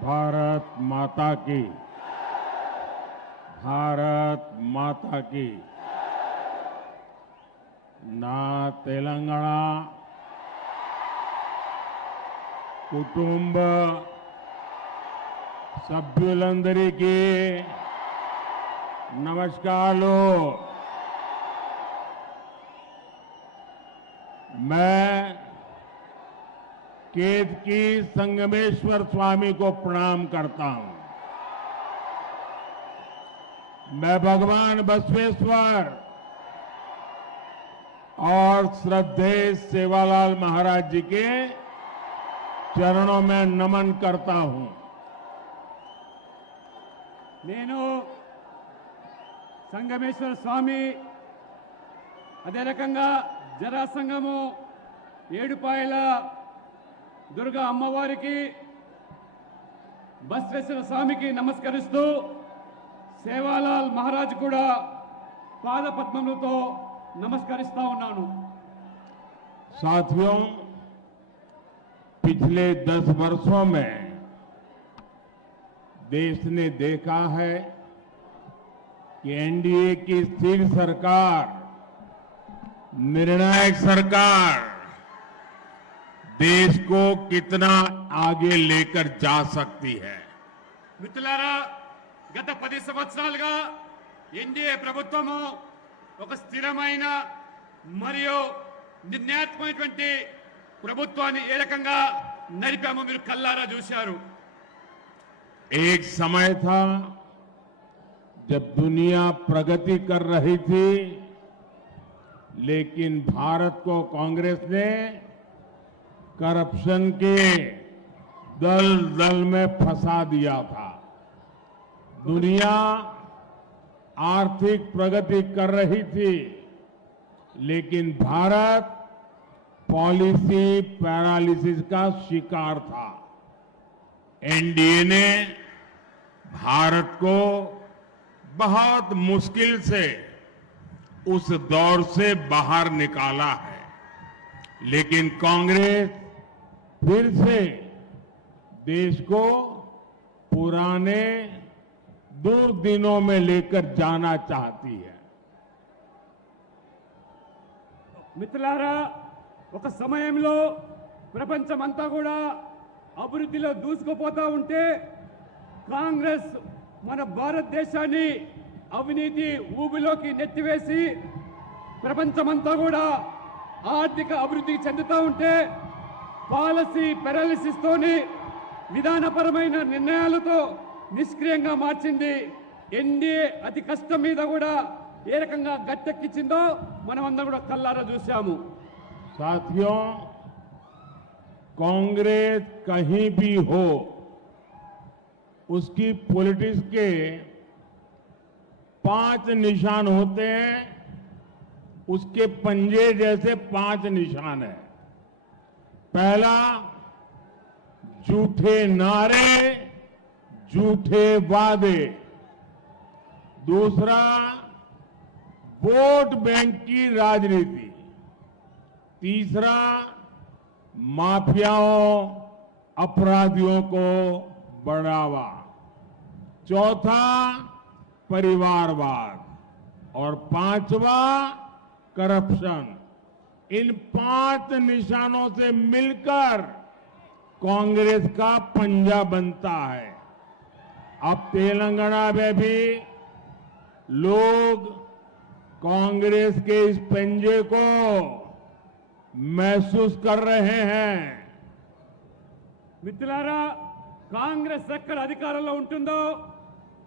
भारत माता की, भारत माता की। ना तेलंगाना కుటుంబ సభ్యులందరికీ నమస్కారాలు। मैं केतकी संगमेश्वर स्वामी को प्रणाम करता हूं। मैं भगवान बसवेश्वर और श्रद्धेय सेवालाल महाराज जी के चरणों में नमन करता हूं। నేను సంగమేశ్వర స్వామి అదే రకంగా జరాసంగము ఏడుపాయల దుర్గా అమ్మవారికి బసవేశ్వర స్వామికి నమస్కరిస్తూ సేవాలాల్ మహారాజ్ కూడా పాదపద్మములతో నమస్కరిస్తా ఉన్నాను। साथियों, पिछले 10 वर्षों में देश ने देखा है कि एनडीए की स्थिर सरकार, निर्णायक सरकार देश को कितना आगे लेकर जा सकती है। మిత్రులారా, గత 10 సంవత్సరాలుగా ఎన్డీఏ ప్రభుత్వము ఒక స్థిరమైన మరియు నిర్ణయాత్మకమైనటువంటి ప్రభుత్వాన్ని ఏ రకంగా నడిపామో మీరు కల్లారా చూశారు। एक समय था जब दुनिया प्रगति कर रही थी, लेकिन भारत को कांग्रेस ने करप्शन के दल दल में फंसा दिया था। दुनिया आर्थिक प्रगति कर रही थी, लेकिन भारत पॉलिसी पैरालिसिस का शिकार था। एनडीए ने भारत को बहुत मुश्किल से उस दौर से बाहर निकाला है, लेकिन कांग्रेस फिर से देश को पुराने दुर्दिनों में लेकर जाना चाहती है। మిత్రులారా, ఒక సమయంలో ప్రపంచమంతా కూడా అభివృద్ధిలో దూసుకుపోతా ఉంటే కాంగ్రెస్ మన భారతదేశాన్ని అవినీతి ఊబిలోకి నెట్టివేసి ప్రపంచమంతా కూడా ఆర్థిక అభివృద్ధికి చెందుతూ ఉంటే పాలసీ పారాలిసిస్ తోని విధానపరమైన నిర్ణయాలతో నిష్క్రియంగా మార్చింది। ఎన్డీఏ అతి కష్టం మీద కూడా ఏ రకంగా గట్టెక్కించిందో మనం అందరం కూడా కల్లారా చూశాము। साथियों, कांग्रेस कहीं भी हो, उसकी पॉलिटिक्स के 5 निशान होते हैं। उसके पंजे जैसे 5 निशान है। पहला, झूठे नारे, झूठे वादे। दूसरा, वोट बैंक की राजनीति। तीसरा, माफियाओं, अपराधियों को बढ़ावा। चौथा, परिवारवाद। और 5वां, करप्शन। इन 5 निशानों से मिलकर कांग्रेस का पंजा बनता है। अब तेलंगाना में भी लोग कांग्रेस के इस पंजे को महसूस कर रहे हैं। మిత్రులారా, కాంగ్రెస్ ఎక్కడ అధికారంలో ఉంటుందో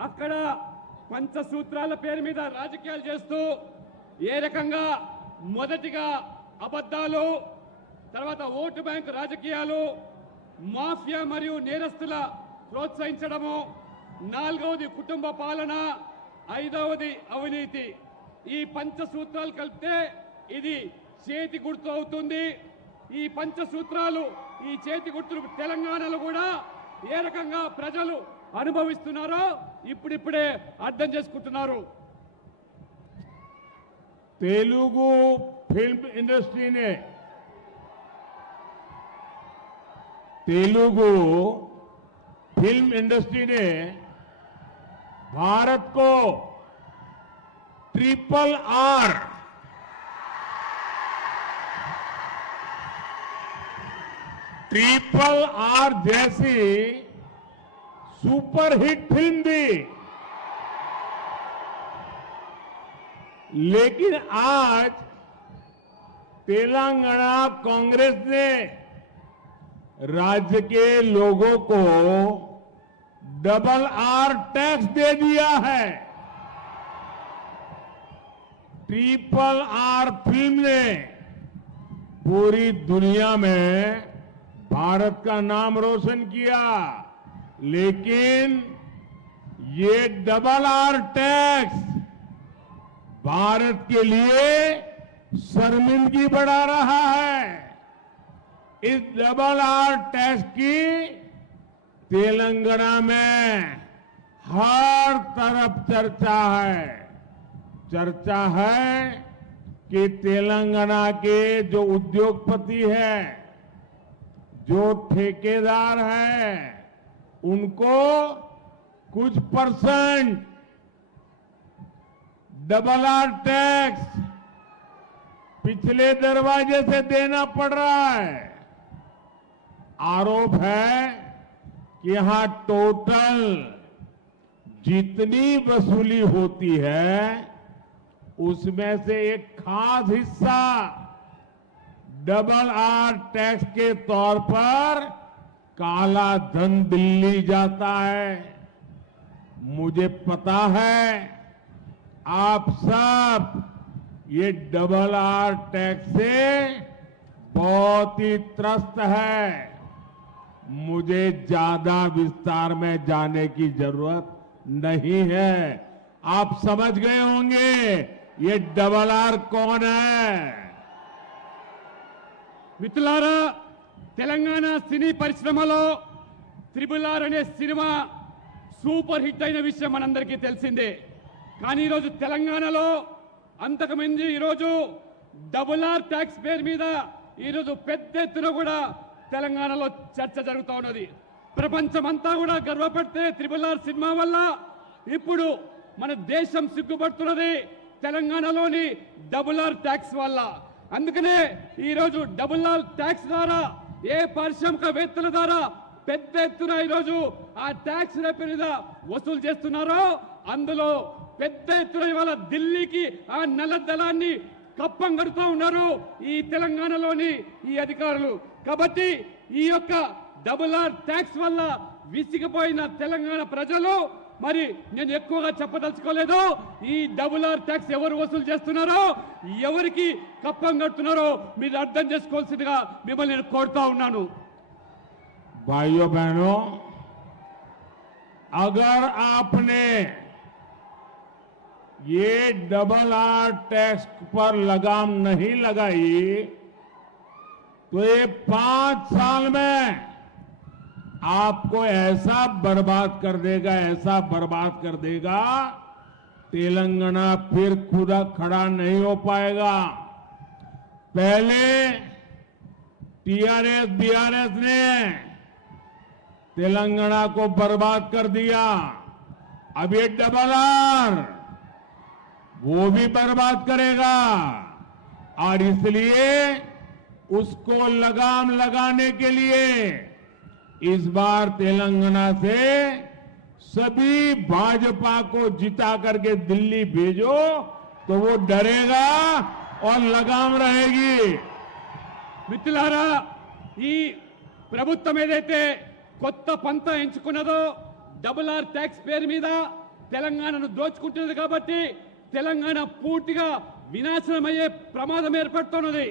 అక్కడ పంచసూత్రాల పేరు మీద రాజకీయాలు చేస్తూ ఏ రకంగా మొదటిగా అబద్ధాలు, తర్వాత ఓటు బ్యాంక్ రాజకీయాలు, మాఫియా మరియు నేరస్తుల ప్రోత్సహించడము, 4వది కుటుంబ పాలన, 5వది అవినీతి। ఈ పంచసూత్రాలు కలిపితే ఇది చేతి గుర్తు అవుతుంది। ఈ పంచసూత్రాలు, ఈ చేతి గుర్తులు తెలంగాణలో కూడా ఏ రకంగా ప్రజలు అనుభవిస్తున్నారో ఇప్పుడిప్పుడే అర్థం చేసుకుంటున్నారు. तेलुगु फिल्म इंडस्ट्री ने भारत को ट्रिपल आर जैसी सुपरहिट फिल्म दी। लेकिन आज तेलंगाना कांग्रेस ने राज्य के लोगों को डबल आर टैक्स दे दिया है। ट्रिपल आर फिल्म ने पूरी दुनिया में भारत का नाम रोशन किया, लेकिन ये डबल आर टैक्स भारत के लिए शर्मिंदगी बढ़ा रहा है। इस डबल आर टैक्स की तेलंगाना में हर तरफ चर्चा है कि तेलंगाना के जो उद्योगपति हैं, जो ठेकेदार हैं, उनको कुछ परसेंट डबल आर टैक्स पिछले दरवाजे से देना पड़ रहा है। आरोप है कि यहां टोटल जितनी वसूली होती है उसमें से एक खास हिस्सा डबल आर टैक्स के तौर पर काला धन दिल्ली जाता है। मुझे पता है आप सब ये डबल आर टैक्स से बहुत ही त्रस्त है। मुझे ज्यादा विस्तार में जाने की जरूरत नहीं है। आप समझ गए होंगे ये डबल आर कौन है। మిత్రులారా, తెలంగాణ సినీ పరిశ్రమలో త్రిబుల్ ఆర్ అనే సినిమా సూపర్ హిట్ అయిన విషయం మనందరికీ తెలిసిందే. కానీ ఈరోజు తెలంగాణలో అంతకుముందు ఈరోజు డబుల్ ఆర్ ట్యాక్స్ పేరు మీద ఈరోజు పెద్ద ఎత్తున కూడా తెలంగాణలో చర్చ జరుగుతూ ఉన్నది. ప్రపంచమంతా కూడా గర్వపడితే త్రిబుల్ ఆర్ సినిమా వల్ల ఇప్పుడు మన దేశం సిగ్గుపడుతున్నది తెలంగాణలోని డబుల్ ఆర్ ట్యాక్స్ వల్ల. అందుకనే ఈరోజు డబుల్ ఆర్ ట్యాక్స్ ద్వారా ఏ పారిశ్రామికవేత్తల ద్వారా పెద్ద ఎత్తున ఈరోజు ఆ ట్యాక్స్ మీద వసూలు చేస్తున్నారో అందులో పెద్ద ఎత్తున ఇవాళ ఢిల్లీకి ఆ నల్ల దళాన్ని కప్పం కడుతూ ఉన్నారు ఈ తెలంగాణలోని ఈ అధికారులు. కాబట్టి ఈ యొక్క డబుల్ ఆర్ ట్యాక్స్ వల్ల విసిగిపోయిన తెలంగాణ ప్రజలు, మరి నేను ఎక్కువగా చెప్పదలుచుకోలేదు, ఈ డబుల్ ఆర్ ట్యాక్స్ ఎవరు వసూలు చేస్తున్నారో, ఎవరికి కప్పం కడుతున్నారో మీరు అర్థం చేసుకోవాల్సిందిగా మిమ్మల్ని నేను కోరుతా ఉన్నాను. भाइयों बहनों, अगर आपने ये डबल आर टैक्स पर लगाम नहीं लगाई तो ये 5 साल में आपको ऐसा बर्बाद कर देगा, तेलंगाना फिर खुदा खड़ा नहीं हो पाएगा। पहले टीआरएस बीआरएस ने तेलंगाना को बर्बाद कर दिया, अब ये डबल आर वो भी बर्बाद करेगा। और इसलिए उसको लगाम लगाने के लिए इस बार तेलंगाना से सभी भाजपा को जिता करके दिल्ली भेजो तो वो डरेगा और लगाम रहेगी। మిత్రులారా, ఈ ప్రభుత్వం ఏదైతే కొత్త పంత ఎంచుకున్నదో డబుల్ ఆర్ ట్యాక్స్ పేరు మీద తెలంగాణను దోచుకుంటున్నది కాబట్టి తెలంగాణ పూర్తిగా వినాశనమయ్యే ప్రమాదం ఏర్పడుతున్నది.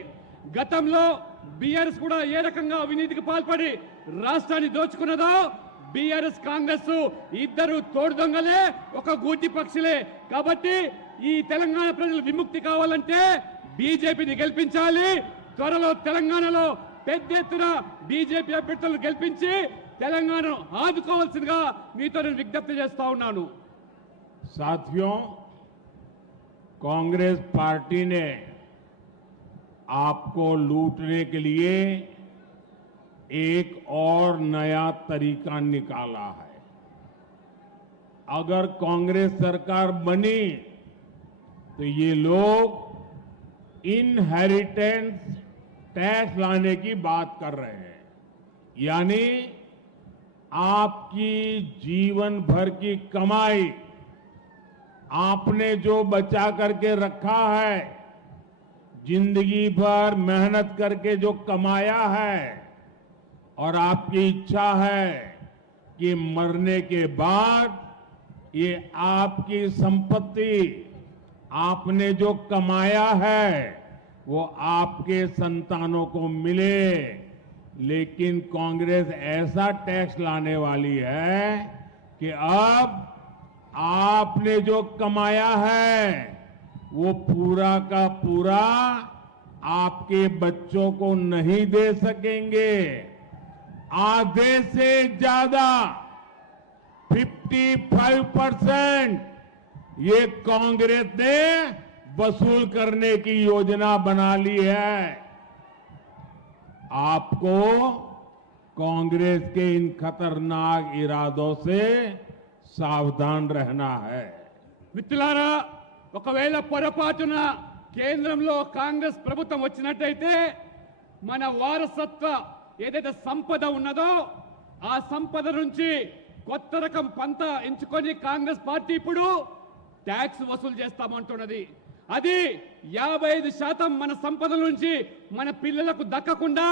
గతంలో బీఆర్ఎస్ కూడా ఏ రకంగా అవినీతికి పాల్పడి రాష్ట్రాన్ని దోచుకున్నదో, బీఆర్ఎస్ కాంగ్రెస్ ఇద్దరు తోడు దొంగలే, ఒక గూటి పక్షులే. కాబట్టి ఈ తెలంగాణ ప్రజలు విముక్తి కావాలంటే బీజేపీని గెలిపించాలి. త్వరలో తెలంగాణలో పెద్ద ఎత్తున బీజేపీ అభ్యర్థులను గెలిపించి తెలంగాణను ఆదుకోవాల్సిందిగా మీతో నేను విజ్ఞప్తి చేస్తా ఉన్నాను. साथियों, कांग्रेस पार्टी ने आपको लूटने के लिए एक और नया तरीका निकाला है। अगर कांग्रेस सरकार बनी तो ये लोग इनहेरिटेंस टैक्स लाने की बात कर रहे हैं, यानी आपकी जीवन भर की कमाई, आपने जो बचा करके रखा है, जिंदगी भर मेहनत करके जो कमाया है, और आपकी इच्छा है कि मरने के बाद ये आपकी संपत्ति, आपने जो कमाया है वो आपके संतानों को मिले। लेकिन कांग्रेस ऐसा टैक्स लाने वाली है कि अब आपने जो कमाया है वो पूरा का पूरा आपके बच्चों को नहीं दे सकेंगे। आधे से ज्यादा 55% ये कांग्रेस ने वसूल करने की योजना बना ली है। आपको कांग्रेस के इन खतरनाक इरादों से सावधान रहना है। మిత్రులారా, ఒకవేళ పొరపాటున కేంద్రంలో కాంగ్రెస్ ప్రభుత్వం వచ్చినట్టయితే మన వారసత్వ ఏదైతే సంపద ఉన్నదో ఆ సంపద నుంచి కొత్త రకం పంత ఎంచుకొని కాంగ్రెస్ పార్టీ ఇప్పుడు ట్యాక్స్ వసూలు చేస్తామంటున్నది. అది 55% మన సంపద నుంచి మన పిల్లలకు దక్కకుండా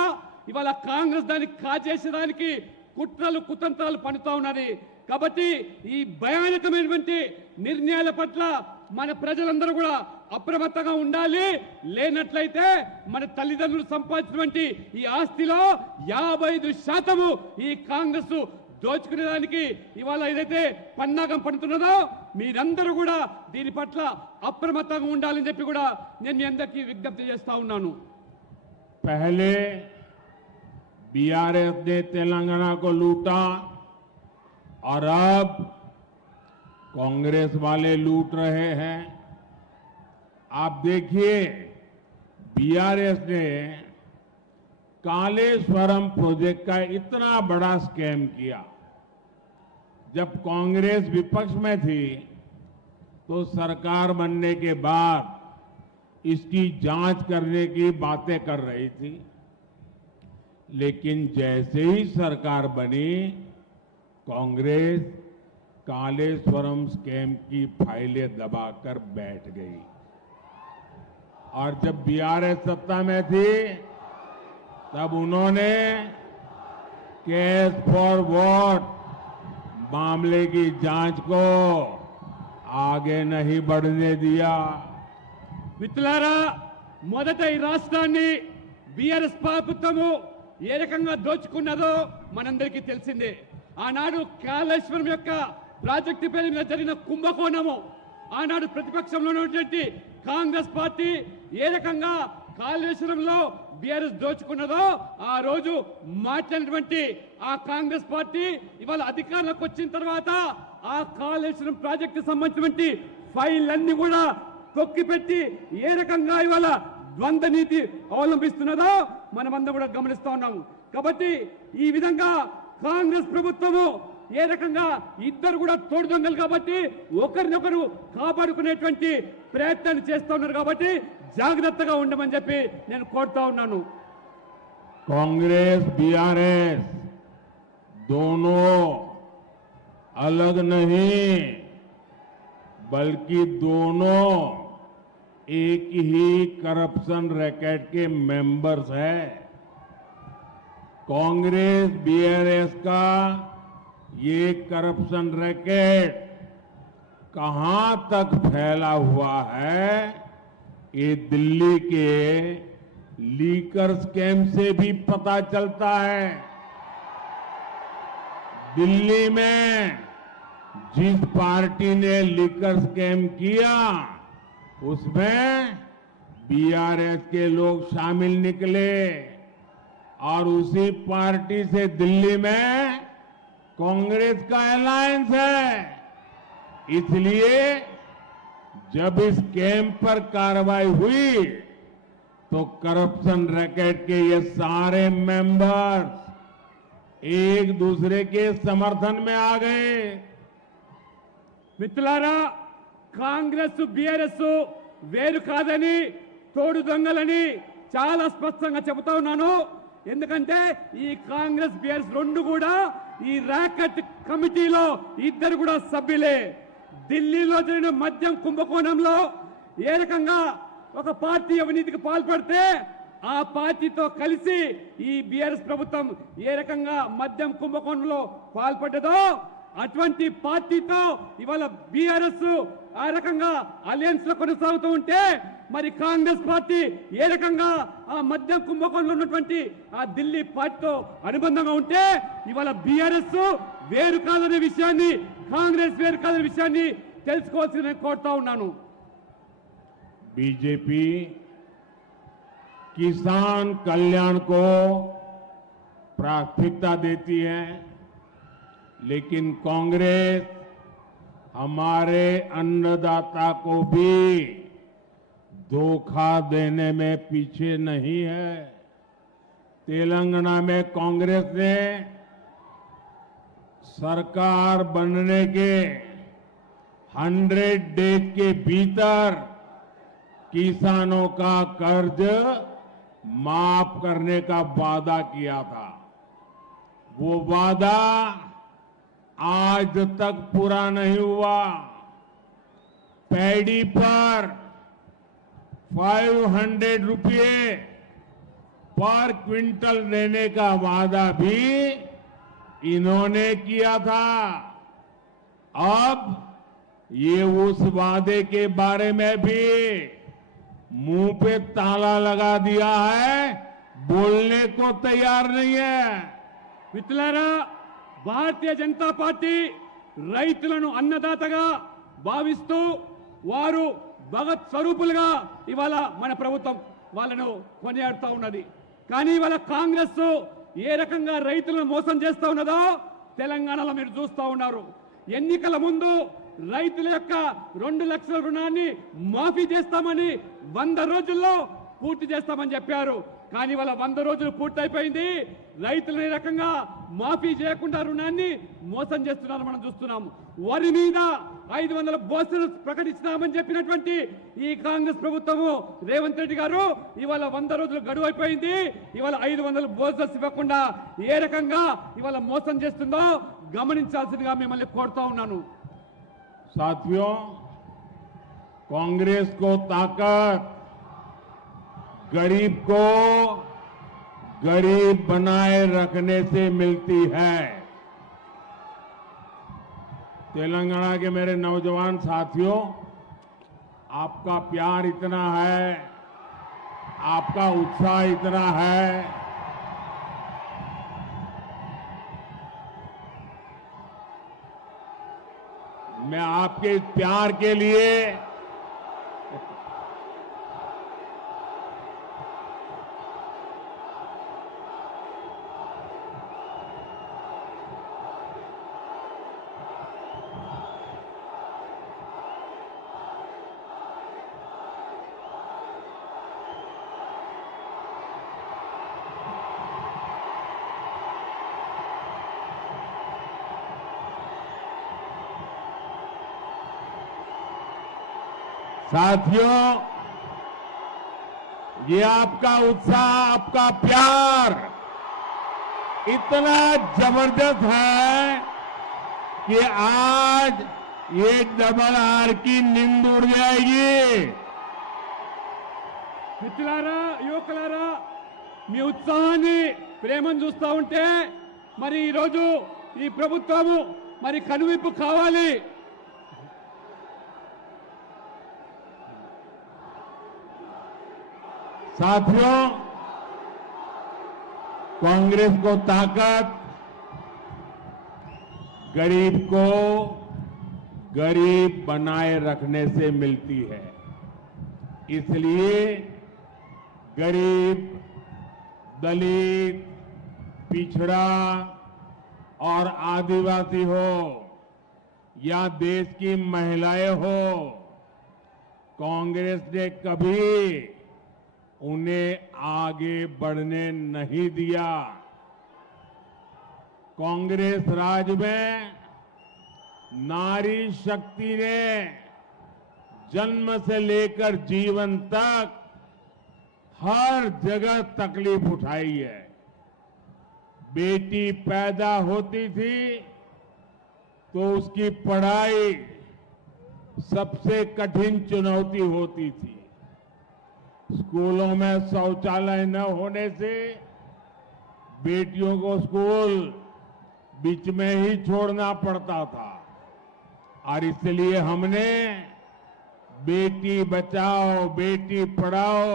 ఇవాళ కాంగ్రెస్ దాన్ని కాజేసేదానికి కుట్రలు కుతంత్రాలు పన్నుతా ఉన్నది. కాబట్టి ఈ భయానకమైనటువంటి నిర్ణయాల పట్ల మన ప్రజలందరూ కూడా అప్రమత్తంగా ఉండాలి. లేనట్లయితే మన తల్లిదండ్రులు సంపాదించినటువంటి ఈ ఆస్తిలో 55% ఈ కాంగ్రెస్ దోచుకునేదానికి ఇవాళ ఏదైతే పన్నాగం పడుతున్నదో మీరందరూ కూడా దీని పట్ల అప్రమత్తంగా ఉండాలని చెప్పి కూడా నేను మీ అందరికీ విజ్ఞప్తి చేస్తా ఉన్నాను. पहले बीआरएस ने तेलंगाना को लूटा और अब कांग्रेस वाले लूट रहे हैं। आप देखिए, बीआरएस ने कालेश्वरम प्रोजेक्ट का इतना बड़ा स्कैम किया। जब कांग्रेस विपक्ष में थी तो सरकार बनने के बाद इसकी जांच करने की बातें कर रही थी, लेकिन जैसे ही सरकार बनी कांग्रेस कालेश्वरम स्कैम की फाइलें दबाकर बैठ गई। और जब बीआरएस सत्ता में थी तब उन्होंने केस फॉर वोट मामले की जांच को आगे नहीं बढ़ने दिया। మిత్రులారా, మొదట ఈ రాష్ట్రాన్ని బీఆర్ఎస్ ప్రభుత్వము ఏ రకంగా దోచుకున్నదో మనందరికీ తెలిసిందే. ఆనాడు కాళేశ్వరం యొక్క ప్రాజెక్టు పేరు మీద జరిగిన కుంభకోణము, ఆనాడు ప్రతిపక్షంలో ఉన్నటువంటి కాంగ్రెస్ పార్టీ ఏ రకంగా కాళేశ్వరంలో బీఆర్ఎస్ దోచుకున్నదో ఆ రోజు మాట్లాడినటువంటి ఆ కాంగ్రెస్ పార్టీ ఇవాళ అధికారంలోకి వచ్చిన తర్వాత ఆ కాళేశ్వరం ప్రాజెక్టు సంబంధించినటువంటి ఫైల్ అన్ని కూడా తొక్కిపెట్టి ఏ రకంగా ఇవాళ ద్వంద్వ నీతి అవలంబిస్తున్నదో మనమందరం కూడా గమనిస్తా ఉన్నాము. కాబట్టి ఈ విధంగా కాంగ్రెస్ ప్రభుత్వము ఏ రకంగా ఇద్దరు కూడా తోడు దొంగలు కాబట్టి ఒకరినొకరు కాపాడుకునేటువంటి ప్రయత్నాన్ని చేస్తూ ఉన్నారు. కాబట్టి జాగ్రత్తగా ఉండమని చెప్పి నేను కోరుతా ఉన్నాను. कांग्रेस बीआरएस दोनों अलग नहीं, बल्कि दोनों एक ही करप्शन रैकेट के मेंबर्स हैं। कांग्रेस बीआरएस का ये करप्शन रैकेट कहां तक फैला हुआ है, ये दिल्ली के लीकर स्कैम से भी पता चलता है। दिल्ली में जिस पार्टी ने लीकर स्कैम किया उसमें बीआरएस के लोग शामिल निकले और उसी पार्टी से दिल्ली में कांग्रेस का अलायंस है। इसलिए जब इस कैंप पर कार्रवाई हुई तो करप्शन रैकेट के ये सारे मेंबर्स एक दूसरे के समर्थन में आ गए। మిత్రులారా, కాంగ్రెస్ బీఆర్ఎస్ వేరు కాదని, తోడు దొంగలని చాలా స్పష్టంగా చెబుతా ఉన్నాను. ఎందుకంటే ఈ కాంగ్రెస్ బీఆర్ఎస్ రెండు కూడా ఈ ర్యాకెట్ కమిటీలో ఇద్దరు కూడా సభ్యులే. ఢిల్లీలో జరిగిన మద్యం కుంభకోణంలో ఏ రకంగా ఒక పార్టీ అవినీతికి పాల్పడితే ఆ పార్టీతో కలిసి ఈ బీఆర్ఎస్ ప్రభుత్వం ఏ రకంగా మద్యం కుంభకోణంలో పాల్పడ్డదో అటువంటి పార్టీతో ఇవాళ బీఆర్ఎస్ ఆ రకంగా అలయన్స్ లో కొనసాగుతూ ఉంటే, మరి కాంగ్రెస్ పార్టీ ఏ రకంగా ఆ మద్యం కుంభకోణంలో ఉన్నటువంటి ఆ ఢిల్లీ పార్టీతో అనుబంధంగా ఉంటే ఇవాళ బీఆర్ఎస్ వేరు కాదనే విషయాన్ని, కాంగ్రెస్ వేరు కాదనే విషయాన్ని తెలుసుకోవాల్సి నేను కోరుతా ఉన్నాను. बीजेपी किसान कल्याण को प्राथमिकता देती है, लेकिन कांग्रेस हमारे अन्नदाता को भी धोखा देने में पीछे नहीं है। तेलंगाना में कांग्रेस ने सरकार बनने के 100 डेज के भीतर किसानों का कर्ज माफ करने का वादा किया था। वो वादा आज तक पूरा नहीं हुआ। पैडी पर 500 रुपये पर क्विंटल देने का वादा भी इन्होंने किया था। अब ये उस वादे के बारे में भी मुंह पे ताला लगा दिया है, बोलने को तैयार नहीं है। మిత్రులారా, భారతీయ జనతా పార్టీ రైతులను అన్నదాతగా భావిస్తూ వారు భగత్ స్వరూపులుగా ఇవాళ మన ప్రభుత్వం వాళ్ళను కొనియాడుతూ ఉన్నది. కానీ ఇవాళ కాంగ్రెస్ ఏ రకంగా రైతులను మోసం చేస్తూ ఉన్నదో తెలంగాణలో మీరు చూస్తూ ఉన్నారు. ఎన్నికల ముందు రైతుల యొక్క 2 లక్షల రుణాన్ని మాఫీ చేస్తామని 100 రోజుల్లో పూర్తి చేస్తామని చెప్పారు. కానీ వాళ్ళ 100 రోజులు పూర్తయిపోయింది. రైతులను ఈ రకంగా మాఫీ చేయకుండా రుణాన్ని మోసం చేస్తున్నారు మనం చూస్తున్నాము. వరి మీద 500 బోనస్ ప్రకటిస్తామని చెప్పినటువంటి ఈ కాంగ్రెస్ ప్రభుత్వము రేవంత్ రెడ్డి గారు ఇవాళ 100 రోజులు గడువు అయిపోయింది. ఇవాళ 500 బోనస్ ఇవ్వకుండా ఏ రకంగా ఇవాళ మోసం చేస్తుందో గమనించాల్సిందిగా మిమ్మల్ని కోరుతా ఉన్నాను. साथियों, कांग्रेस को ताकत गरीब को गरीब बनाए रखने से मिलती है। तेलंगाना के मेरे नौजवान साथियों, आपका प्यार इतना है, आपका उत्साह इतना है, मैं आपके इस प्यार के लिए साथियों, ये आपका उत्साह, आपका प्यार इतना जबरदस्त है कि आज ये डबल आर की नींद उड़ जाएगी। మిత్రులారా, యువకులారా, మీ ఉత్సాహాన్ని ప్రేమను చూస్తూ ఉంటే మరి ఈరోజు ఈ ప్రభుత్వము మరి కనువిప్పు కావాలి. साथियों, कांग्रेस को ताकत गरीब को गरीब बनाए रखने से मिलती है। इसलिए गरीब, दलित, पिछड़ा और आदिवासी हो या देश की महिलाएं हो, कांग्रेस ने कभी उन्हें आगे बढ़ने नहीं दिया। कांग्रेस राज में नारी शक्ति ने जन्म से लेकर जीवन तक हर जगह तकलीफ उठाई है। बेटी पैदा होती थी तो उसकी पढ़ाई सबसे कठिन चुनौती होती थी। स्कूलों में शौचालय न होने से बेटियों को स्कूल बीच में ही छोड़ना पड़ता था और इसलिए हमने बेटी बचाओ बेटी पढ़ाओ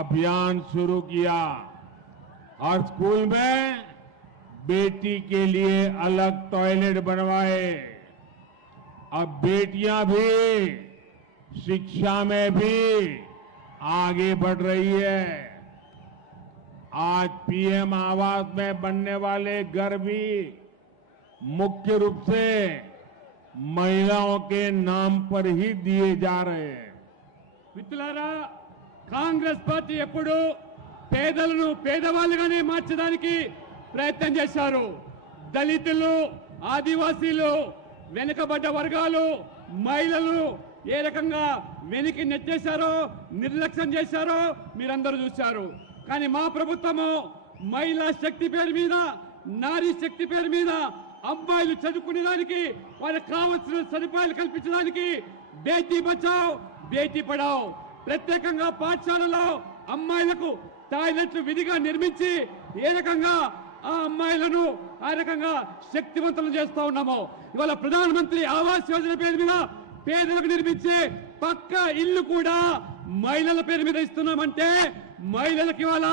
अभियान शुरू किया। हर स्कूल में बेटी के लिए अलग टॉयलेट बनवाए। अब बेटियां भी शिक्षा में भी आगे बढ़ रही है। आज पीएम आवास में बनने वाले घर भी मुख्य रूप से महिलाओं के नाम पर ही दिए जा रहे हैं। మిత్రులారా, కాంగ్రెస్ పార్టీ ఎప్పుడు పేదలను పేదవాళ్ళుగానే మార్చడానికి ప్రయత్నం చేశారు. దళితులు, ఆదివాసీలు, వెనుకబడ్డ వర్గాలు, మహిళలు ఏ రకంగా వెనక్కి నెట్టేశారో, నిర్లక్ష్యం చేశారో మీరందరూ చూశారు. కానీ మా ప్రభుత్వము మహిళా శక్తి పేరు మీద, నారీ శక్తి పేరు మీద అమ్మాయిలు చదువుకునేదానికి వాళ్ళకి కావాల్సిన సదుపాయాలు కల్పించడానికి బేటీ బచావ్ బేటీ పడావ్ ప్రత్యేకంగా పాఠశాలలో అమ్మాయిలకు టాయిలెట్లు విధిగా నిర్మించి ఏ రకంగా ఆ అమ్మాయిలను ఆ రకంగా శక్తివంతులు చేస్తా ఉన్నామో, ఇవాళ ప్రధానమంత్రి ఆవాస్ యోజన పేరు మీద పేదలకు నిర్మించే పక్క ఇల్లు కూడా మహిళల పేరు మీద ఇస్తున్నామంటే మహిళలకు ఇవాళ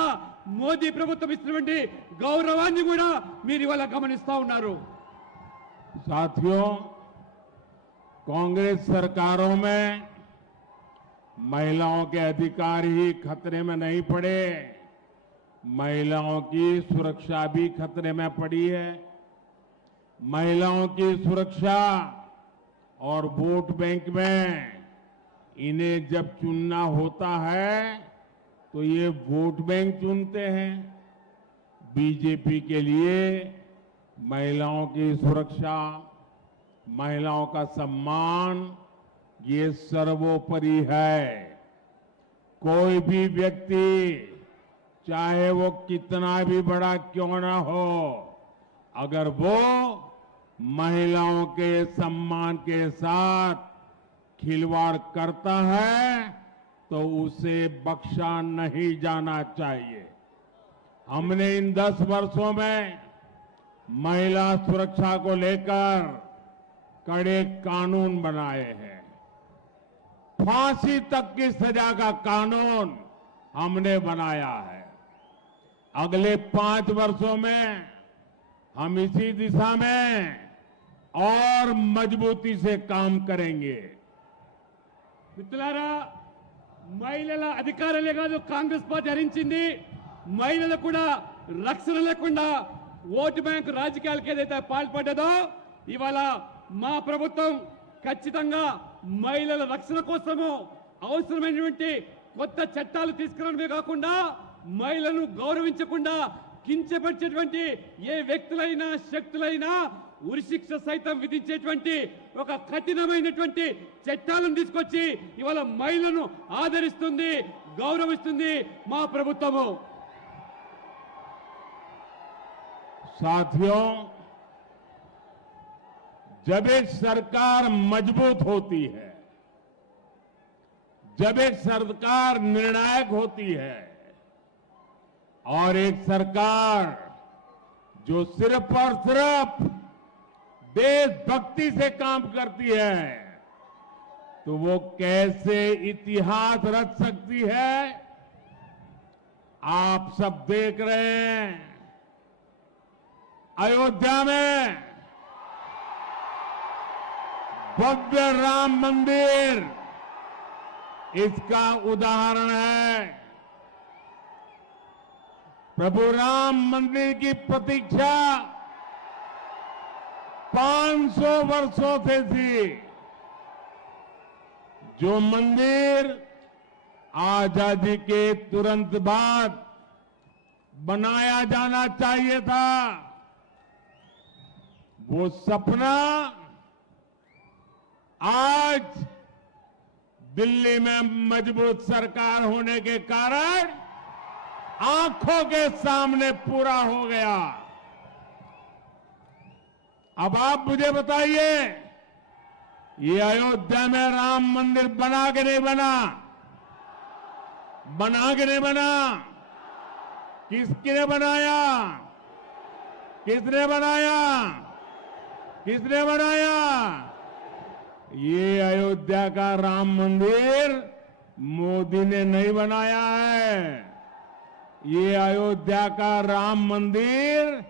మోదీ ప్రభుత్వం ఇస్తున్నటువంటి గౌరవాన్ని కూడా మీరు ఇవాళ గమనిస్తా ఉన్నారు. साथियों, कांग्रेस सरकारों में महिलाओं के अधिकार ही खतरे में नहीं पड़े, महिलाओं की सुरक्षा भी खतरे में पड़ी है। महिलाओं की सुरक्षा और वोट बैंक में इन्हें जब चुनना होता है तो ये वोट बैंक चुनते हैं। बीजेपी के लिए महिलाओं की सुरक्षा, महिलाओं का सम्मान ये सर्वोपरि है। कोई भी व्यक्ति चाहे वो कितना भी बड़ा क्यों ना हो, अगर वो महिलाओं के सम्मान के साथ खिलवाड़ करता है तो उसे बख्शा नहीं जाना चाहिए। हमने इन 10 वर्षों में महिला सुरक्षा को लेकर कड़े कानून बनाए हैं। फांसी तक की सजा का कानून हमने बनाया है। अगले 5 वर्षों में हम इसी दिशा में और मजबूती से काम करेंगे। మిత్రులారా, మహిళల అధికారాలే కాదు కాంగ్రెస్ పార్టీ హరించింది, మహిళలకు కూడా రక్షణ లేకుండా ఓటు బ్యాంకు రాజకీయాలకు ఏదైతే పాల్పడ్డదో ఇవాళ మా ప్రభుత్వం ఖచ్చితంగా మహిళల రక్షణ కోసము అవసరమైనటువంటి కొత్త చట్టాలు తీసుకురావడమే కాకుండా మహిళలను గౌరవించకుండా కించపరిచేటువంటి ఏ వ్యక్తులైనా శక్తులైనా ఉరిశిక్ష సైతం విధించేటువంటి ఒక కఠినమైనటువంటి చట్టాలను తీసుకొచ్చి ఇవాళ మహిళలను ఆదరిస్తుంది, గౌరవిస్తుంది మా ప్రభుత్వము. साथियों, जब एक सरकार मजबूत होती है, जब एक सरकार निर्णायक होती है और एक सरकार जो सिर्फ और सिर्फ देशभक्ति से काम करती है, तो वो कैसे इतिहास रच सकती है? आप सब देख रहे हैं, अयोध्या में भव्य राम मंदिर इसका उदाहरण है। प्रभु राम मंदिर की प्रतीक्षा 500 वर्षों से थी। जो मंदिर आजादी के तुरंत बाद बनाया जाना चाहिए था, वो सपना आज दिल्ली में मजबूत सरकार होने के कारण आंखों के सामने पूरा हो गया। अब आप मुझे बताइए, ये अयोध्या में राम मंदिर बना के नहीं बना? बना के नहीं बना? किसने बनाया? किसने बनाया? किसने बनाया? ये अयोध्या का राम मंदिर मोदी ने नहीं बनाया है। ये अयोध्या का राम मंदिर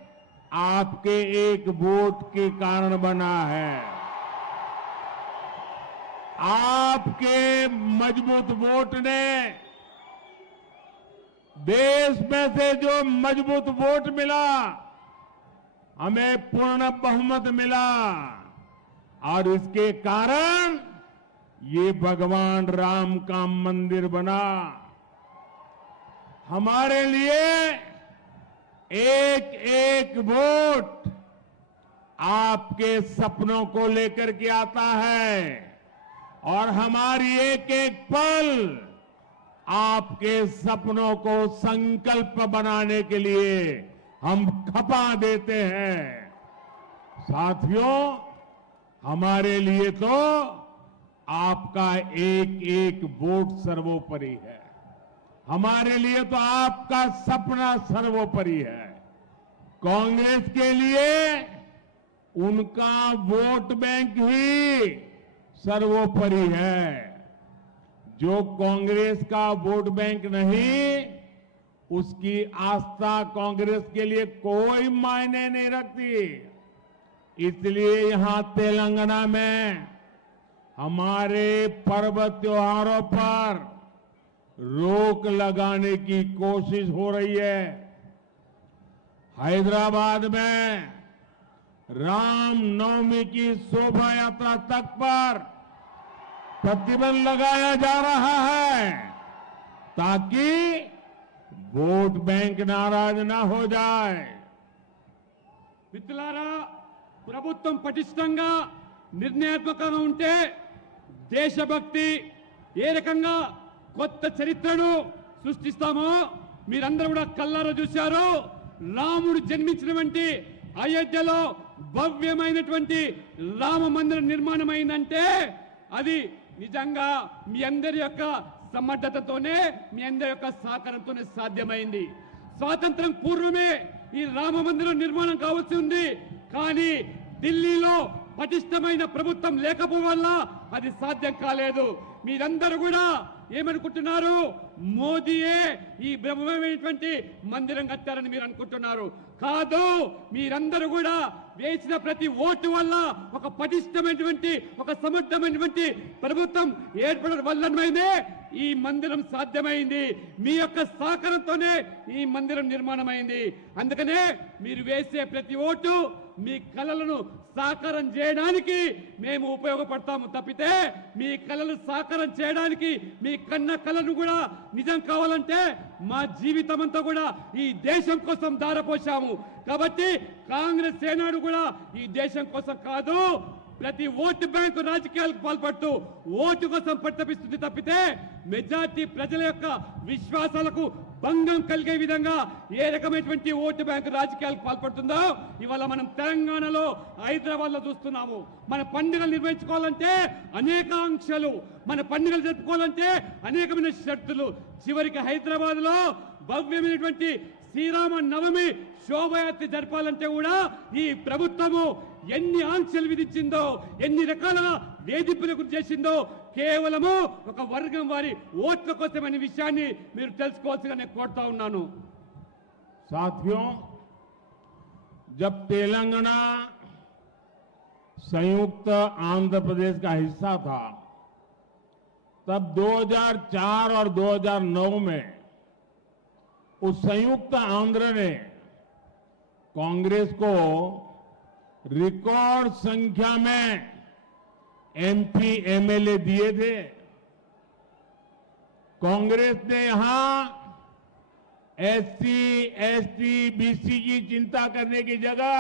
आपके एक वोट के कारण बना है। आपके मजबूत वोट ने, देश में से जो मजबूत वोट मिला, हमें पूर्ण बहुमत मिला और इसके कारण ये भगवान राम का मंदिर बना। हमारे लिए एक एक वोट आपके सपनों को लेकर के आता है और हमारी एक एक पल आपके सपनों को संकल्प बनाने के लिए हम खपा देते हैं। साथियों, हमारे लिए तो आपका एक एक वोट सर्वोपरि है। हमारे लिए तो आपका सपना सर्वोपरि है। कांग्रेस के लिए उनका वोट बैंक ही सर्वोपरि है। जो कांग्रेस का वोट बैंक नहीं, उसकी आस्था कांग्रेस के लिए कोई मायने नहीं रखती। इसलिए यहां तेलंगाना में हमारे पर्व त्योहारों पर रोक लगाने की कोशिश हो रही है। हैदराबाद में राम नवमी की शोभा यात्रा तक पर प्रतिबंध लगाया जा रहा है ताकि वोट बैंक नाराज ना हो जाए। మిత్రులారా, ప్రభుత్వం పటిష్టంగా నిర్ణయాత్మకంగా ఉంటే దేశభక్తి ఏ రకంగా కొత్త చరిత్రను సృష్టిస్తామో మీరందరూ కూడా కళ్ళారా చూశారు. రాముడు జన్మించినటువంటి అయోధ్యలో భవ్యమైనటువంటి రామ మందిర నిర్మాణం అయిందంటే అది నిజంగా మీ అందరి యొక్క సమర్థతతోనే, మీ అందరి యొక్క సహకారంతోనే సాధ్యమైంది. స్వాతంత్రం పూర్వమే ఈ రామ మందిరం నిర్మాణం కావాల్సి ఉంది. కానీ ఢిల్లీలో పటిష్టమైన ప్రభుత్వం లేకపోవడం వల్ల అది సాధ్యం కాలేదు. మీరందరూ కూడా ఏమనుకుంటున్నారు? మోదీయే ఈ బ్రహ్మమైనటువంటి మందిరం కట్టారని మీరు అనుకుంటున్నారు. కాదు, మీరందరూ కూడా వేసిన ప్రతి ఓటు వల్ల ఒక పటిష్టమైనటువంటి, ఒక సమర్థమైనటువంటి ప్రభుత్వం ఏర్పడడం వల్లనే ఈ మందిరం సాధ్యమైంది. మీ యొక్క సహకారంతోనే ఈ మందిరం నిర్మాణమైంది. అందుకనే మీరు వేసే ప్రతి ఓటు మీ కలలను సాకారం చేయడానికి మేము ఉపయోగపడతాము తప్పితే, మీ కలలు సాకారం చేయడానికి, మీ కన్న కలను కూడా నిజం కావాలంటే మా జీవితం అంతా కూడా ఈ దేశం కోసం దారపోశాము. కాబట్టి కాంగ్రెస్ ఏనాడు కూడా ఈ దేశం కోసం కాదు, ప్రతి ఓటు బ్యాంకు రాజకీయాలకు పాల్పడుతూ ఓటు కోసం పట్టపిస్తుంది తప్పితే మెజార్టీ ప్రజల యొక్క విశ్వాసాలకు భంగం కలిగే విధంగా ఏ రకమైనటువంటి ఓటు బ్యాంకు రాజకీయాలకు పాల్పడుతుందో ఇవాళ మనం తెలంగాణలో, హైదరాబాద్ లో చూస్తున్నాము. మన పండుగలు నిర్వహించుకోవాలంటే అనేక ఆంక్షలు, మన పండుగలు జరుపుకోవాలంటే అనేకమైన షరతులు. చివరికి హైదరాబాద్ లో భవ్యమైనటువంటి శ్రీరామ నవమి శోభయాత్ర జరపాలంటే కూడా ఈ ప్రభుత్వము ఎన్ని ఆంక్షలు విధించిందో, ఎన్ని రకాల వేధింపులకు చేసిందో కేవలము ఒక వర్గం వారి ఓట్ల కోసమనే విషయాన్ని మీరు తెలుసుకోవాల్సిగా నేను కోరుతా ఉన్నాను. साथियों, जब तेलंगाना संयुक्त आंध्र प्रदेश का हिस्सा था, तब 2004 और 2009 में उस संयुक्त आंध्र ने कांग्रेस को रिकॉर्ड संख्या में एमपी एमएलए दिए थे। कांग्रेस ने यहां एससी, एसटी, बीसी की चिंता करने की जगह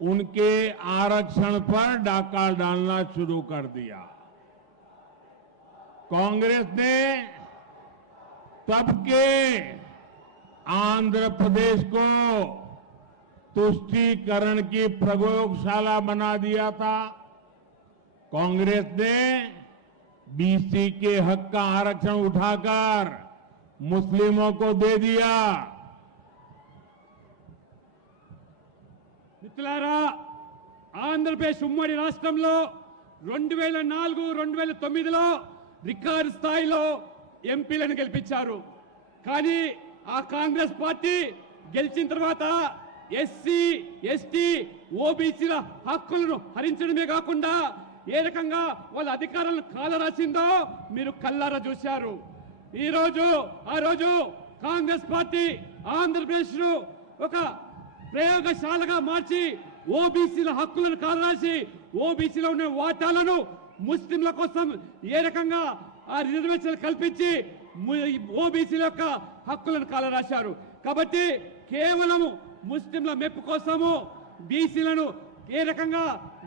उनके आरक्षण पर डाका डालना शुरू कर दिया। कांग्रेस ने तब के आंध्र प्रदेश को तुष्टीकरण की प्रयोगशाला बना दिया था। कांग्रेस ने बीसी के हक का आरक्षण उठाकर मुस्लिमों को दे दिया। మిత్రులారా, ఆంధ్రప్రదేశ్ ఉమ్మడి రాష్ట్రంలో 2004, 2009లో రికార్డు స్థాయిలో ఎంపీలను గెలిపించారు. కానీ ఆ కాంగ్రెస్ పార్టీ గెలిచిన తర్వాత ఎస్సీ, ఎస్టీ, ఓబీసీల హక్కులను హరించడమే కాకుండా ఏ రకంగా వాళ్ళ అధికారాలను కాలరాసిందో మీరు కల్లారా చూశారు. ఆ రోజు కాంగ్రెస్ పార్టీ ఆంధ్రప్రదేశ్ ఒక ప్రయోగశాలగా మార్చి ఓబీసీల హక్కులను కాలరాసి ఓబీసీలో ఉన్న వాటాలను ముస్లింల కోసం ఏ రకంగా ఆ రిజర్వేషన్ కల్పించి ఓబీసీల యొక్క హక్కులను కాలరాశారు. కాబట్టి కేవలం ముస్లింల మెప్పు కోసము బీసీలను ఏ రకంగా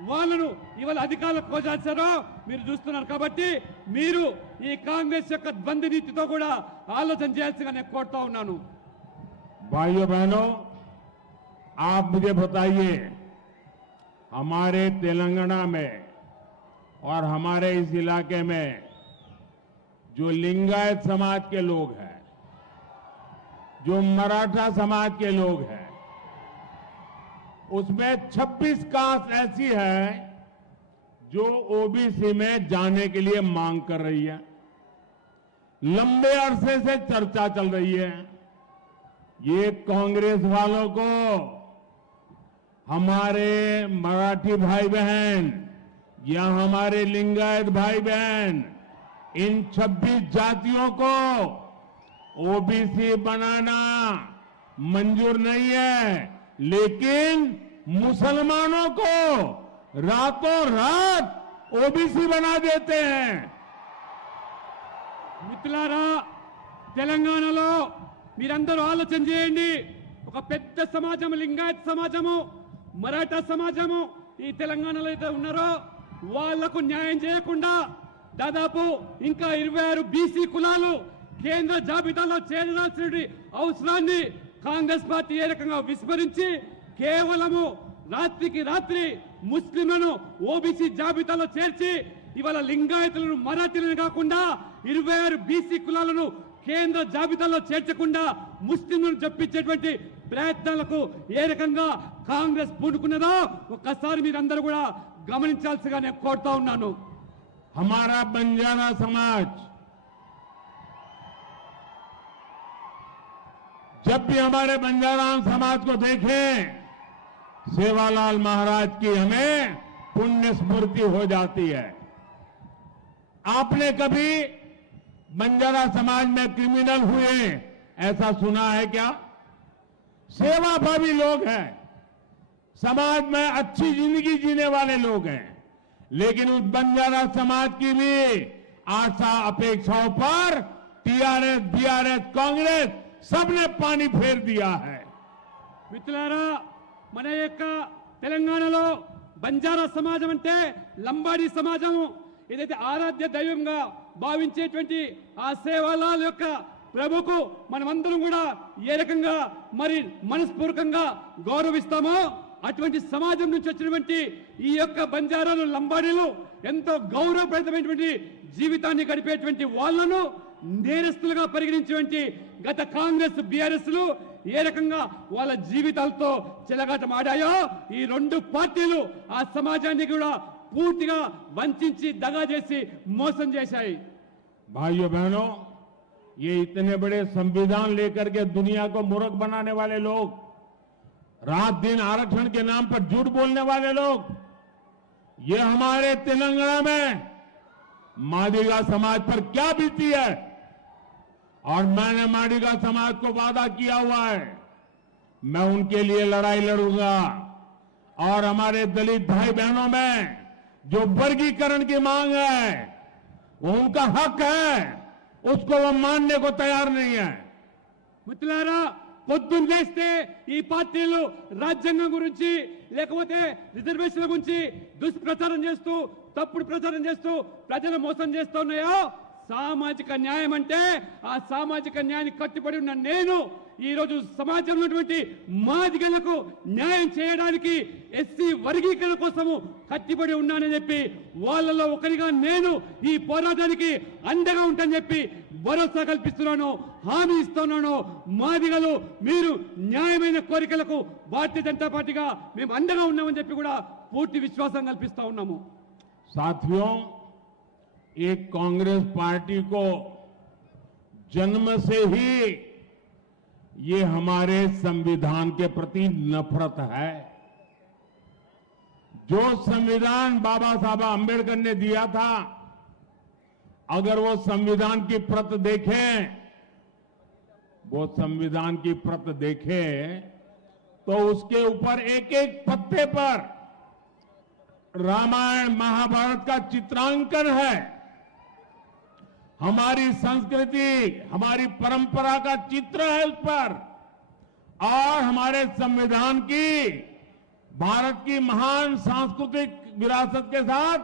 వాళ్ళను ఇవాళ అధికారులకు కోసారో మీరు చూస్తున్నారు. కాబట్టి మీరు ఈ కాంగ్రెస్ యొక్క ద్వంద్వ నీతితో కూడా ఆలోచన చేయాల్సిగా నేను కోరుతా ఉన్నాను. भाइयों बहनों, आप मुझे बताइए, हमारे तेलंगाना में और हमारे इस इलाके में जो लिंगायत समाज के लोग हैं, जो मराठा समाज के लोग हैं, उसमें 26 कास्ट ऐसी है जो ओबीसी में जाने के लिए मांग कर रही है। लंबे अरसे से चर्चा चल रही है। ये कांग्रेस वालों को हमारे मराठी भाई बहन या हमारे लिंगायत भाई बहन इन 26 जातियों को ओबीसी बनाना मंजूर नहीं है, लेकिन मुसलमानों को रातों रात ओबीसी बना देते हैं। మిత్రులారా, తెలంగాణలో మీరందరూ ఆలోచన చేయండి. ఒక పెద్ద సమాజం లింగాయత్ సమాజము, మరాఠా సమాజము ఈ తెలంగాణలో అయితే ఉన్నారో వాళ్లకు న్యాయం చేయకుండా దాదాపు ఇంకా 26 బీసీ కులాలు కేంద్ర జాబితాలో చేరాల్సిన అవసరాన్ని కాంగ్రెస్ పార్టీ ఏ రకంగా విస్మరించి కేవలము రాత్రికి రాత్రి ముస్లింలను ఓబీసీ జాబితాలో చేర్చి ఇవాళ లింగాయతులను, మరాఠీలను కాకుండా 26 బీసీ కులాలను కేంద్ర జాబితాలో చేర్చకుండా ముస్లింలను చెప్పించేటువంటి ప్రయత్నాలకు ఏ రకంగా కాంగ్రెస్ పూనుకున్నదో ఒక్కసారి మీరందరూ కూడా గమనించాల్సిగా నేను కోరుతా ఉన్నాను. हमारा बंजारा समाज जब भी हमारे बंजारा समाज को देखें, सेवालाल महाराज की हमें पुण्य स्मृति हो जाती है। आपने कभी बंजारा समाज में क्रिमिनल हुए ऐसा सुना है क्या? सेवाभावी लोग हैं, समाज में अच्छी जिंदगी जीने वाले लोग हैं, लेकिन उस बंजारा समाज की भी आशा अपेक्षाओं पर टीआरएस, बीआरएस, कांग्रेस सबने पानी फेर दिया है। మిత్రులారా, మన యొక్క తెలంగాణలో బంజారా సమాజం అంటే లంబాడీ సమాజము, ఏదైతే ఆరాధ్య దైవంగా భావించేటువంటి ఆ సేవాలాల్ యొక్క ప్రభుకు మనమందరం కూడా ఏ రకంగా మరి మనస్పూర్వకంగా గౌరవిస్తామో అటువంటి సమాజం నుంచి వచ్చినటువంటి ఈ యొక్క బంజారాలు, లంబాడీలు ఎంతో గౌరవప్రదమైనటువంటి జీవితాన్ని గడిపేటువంటి వాళ్లను నేరస్తులుగా పరిగణించేటువంటి గత కాంగ్రెస్, బీఆర్ఎస్లు ఏ రకంగా వాళ్ళ జీవితాలతో చెలగాటం ఆడాయో ఈ రెండు పార్టీలు ఆ సమాజాన్ని కూడా పూర్తిగా వంచి దగా చేసి మోసం చేశాయి. भाइयों बहनों, ये इतने बड़े संविधान लेकर के दुनिया को मूर्ख बनाने वाले लोग, रात दिन आरक्षण के नाम पर झूठ बोलने वाले लोग, ये हमारे तेलंगाना में मादिगा समाज पर क्या बीती है। और मैंने मादिगा समाज को वादा किया हुआ है, मैं उनके लिए लड़ाई लड़ूंगा। और हमारे दलित भाई बहनों में जो वर्गीकरण की मांग है वो उनका हक है, उसको वो मानने को तैयार नहीं है। మిత్రులారా, పొద్దున్న లేస్తే ఈ పార్టీలు రాజ్యాంగం గురించి లేకపోతే రిజర్వేషన్ల గురించి దుష్ప్రచారం చేస్తూ తప్పుడు ప్రచారం చేస్తూ ప్రజలు మోసం చేస్తూ ఉన్నాయో, సామాజిక న్యాయం అంటే ఆ సామాజిక న్యాయానికి కట్టుబడి ఉన్న నేను ఈ రోజు సమాజంలో ఉన్నటువంటి మాదిగలకు న్యాయం చేయడానికి ఎస్సీ వర్గీకరణ కోసము కట్టుబడి ఉన్నానని చెప్పి వాళ్ళలో ఒకరిగా నేను ఈ పోరాటానికి అండగా ఉంటానని చెప్పి భరోసా కల్పిస్తున్నాను, హామీ ఇస్తున్నాను. మాదిగలు మీరు న్యాయమైన కోరికలకు భారతీయ జనతా పార్టీగా మేము అండగా ఉన్నామని చెప్పి కూడా పూర్తి విశ్వాసం కల్పిస్తా ఉన్నాము. साथियों, एक कांग्रेस पार्टी को जन्म से ही ये हमारे संविधान के प्रति नफरत है। जो संविधान बाबा साहब अंबेडकर ने दिया था, अगर वो संविधान की प्रत देखें, वो संविधान की प्रत देखें तो उसके ऊपर एक एक पत्ते पर रामायण महाभारत का चित्रांकन है। हमारी संस्कृति, हमारी परंपरा का चित्र है उस पर, और हमारे संविधान की, भारत की महान सांस्कृतिक विरासत के साथ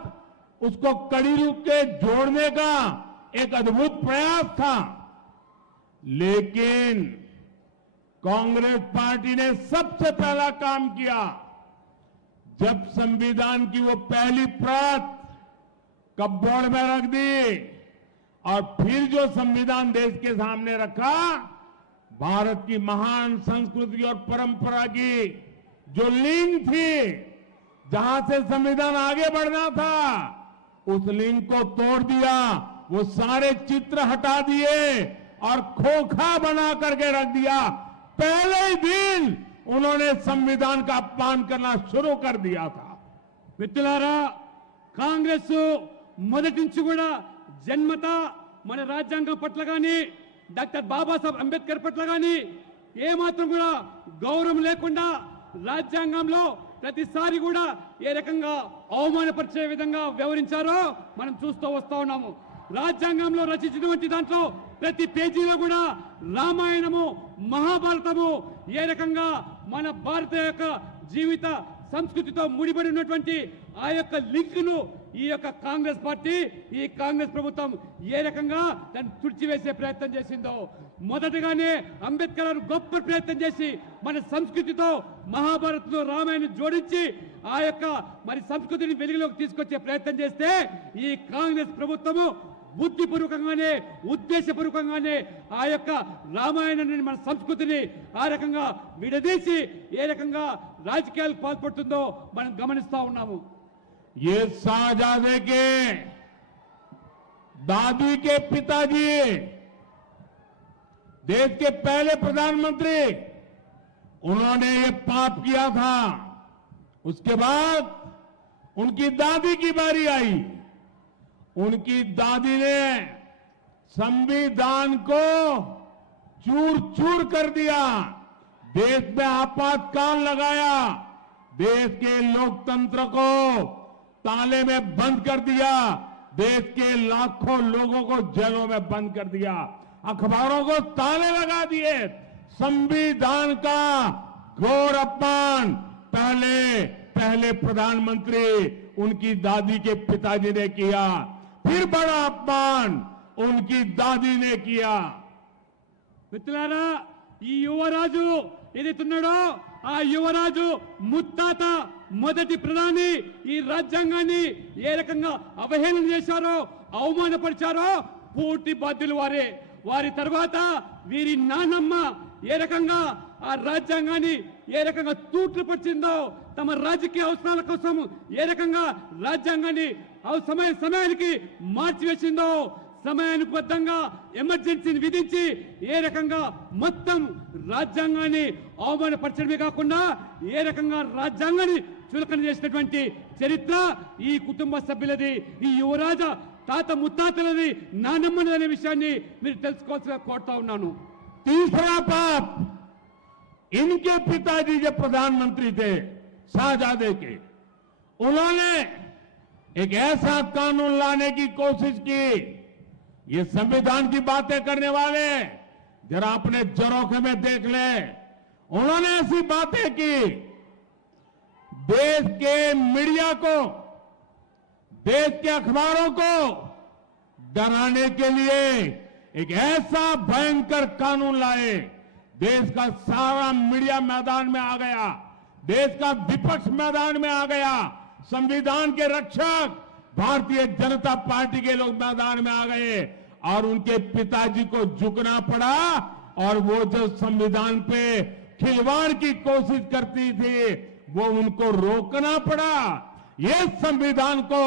उसको कड़ी रूप के जोड़ने का एक अद्भुत प्रयास था। लेकिन कांग्रेस पार्टी ने सबसे पहला काम किया, जब संविधान की वो पहली प्रत कपबोर्ड में रख दी और फिर जो संविधान देश के सामने रखा, भारत की महान संस्कृति और परंपरा की जो लिंक थी, जहां से संविधान आगे बढ़ना था, उस लिंक को तोड़ दिया, वो सारे चित्र हटा दिए और खोखा बना करके रख दिया। पहले ही दिन उन्होंने संविधान का अपमान करना शुरू कर दिया था। మిత్రులారా, కాంగ్రెస్ మొదటి నుంచి కూడా జన్మత మన రాజ్యాంగం పట్ల కానీ డాక్టర్ బాబాసాహెబ్ అంబేద్కర్ పట్ల కానీ ఏమాత్రం కూడా గౌరవం లేకుండా రాజ్యాంగంలో ప్రతిసారి కూడా ఏ రకంగా అవమానపరిచే విధంగా వ్యవహరించారో మనం చూస్తూ వస్తా ఉన్నాము. రాజ్యాంగంలో రచించినటువంటి దాంట్లో ప్రతి పేజీలో కూడా రామాయణము మహాభారతము ఏ రకంగా మన భారత యొక్క జీవిత సంస్కృతితో ముడిపడి ఉన్నటువంటి ఆ యొక్క లింక్ను ఈ యొక్క కాంగ్రెస్ పార్టీ, ఈ కాంగ్రెస్ ప్రభుత్వం ఏ రకంగా దాన్ని తుడిచివేసే ప్రయత్నం చేసిందో, మొదటగానే అంబేద్కర్ గారు గొప్ప ప్రయత్నం చేసి మన సంస్కృతితో మహాభారత్లో రామాయణం జోడించి ఆ యొక్క మరి సంస్కృతిని వెలుగులోకి తీసుకొచ్చే ప్రయత్నం చేస్తే, ఈ కాంగ్రెస్ ప్రభుత్వము బుద్ధిపూర్వకంగానే ఉద్దేశపూర్వకంగానే ఆ యొక్క రామాయణాన్ని మన సంస్కృతిని ఆ రకంగా విడదీసి ఏ రకంగా రాజకీయాలకు పాల్పడుతుందో మనం గమనిస్తా ఉన్నాము. ये शाहजहां के दादी के पिताजी, देश के पहले प्रधानमंत्री, उन्होंने ये पाप किया था। उसके बाद उनकी दादी की बारी आई, उनकी दादी ने संविधान को चूर चूर कर दिया, देश में आपातकाल लगाया, देश के लोकतंत्र को ताले में बंद कर दिया, देश के लाखों लोगों को जेलों में बंद कर दिया, अखबारों को ताले लगा दिए। संविधान का घोर अपमान पहले प्रधानमंत्री उनकी दादी के पिताजी ने किया, फिर बड़ा अपमान उनकी दादी ने किया। మిత్రులారా, ఈ యువరాజు ఏదైతున్నాడో ఆ యువరాజు ముత్తాత మొదటి ప్రధాని ఈ రాజ్యాంగాన్ని ఏ రకంగా అవహేళన చేశారో, అవమానపరిచారో పూర్తి బాధ్యులు వారే. వారి తర్వాత వీరి నానమ్మ ఏ రకంగా ఆ రాజ్యాంగాన్ని ఏ రకంగా తూట్లు పట్టిందో, తమ రాజకీయ అవసరాల కోసం ఏ రకంగా రాజ్యాంగాన్ని సమయానికి మార్చివేసిందో, సమయానుబద్ధంగా ఎమర్జెన్సీని విధించి ఏ రకంగా మొత్తం రాజ్యాంగాన్ని అవమానపరచడమే కాకుండా ఏ రకంగా రాజ్యాంగాన్ని చులకన చేసినటువంటి చరిత్ర ఈ కుటుంబ సభ్యులది, ఈ యువరాజ తాత ముత్తాతలది, నానమ్మది అనే విషయాన్ని మీరు తెలుసుకోవాల్సిన కోరుతా ఉన్నాను. तीसरा पाप, इनके पिताजी जब प्रधानमंत्री थे शाहजादे के, उन्होंने एक ऐसा कानून लाने की कोशिश की। ये संविधान की बातें करने वाले जरा अपने जरोखे में देख ले। उन्होंने ऐसी बातें की, देश के मीडिया को, देश के अखबारों को डराने के लिए एक ऐसा भयंकर कानून लाए। देश का सारा मीडिया मैदान में आ गया, देश का विपक्ष मैदान में आ गया, संविधान के रक्षक भारतीय जनता पार्टी के लोग मैदान में आ गए और उनके पिताजी को झुकना पड़ा। और वो जो संविधान पे खिलवाड़ की कोशिश करती थी वो उनको रोकना पड़ा। ये संविधान को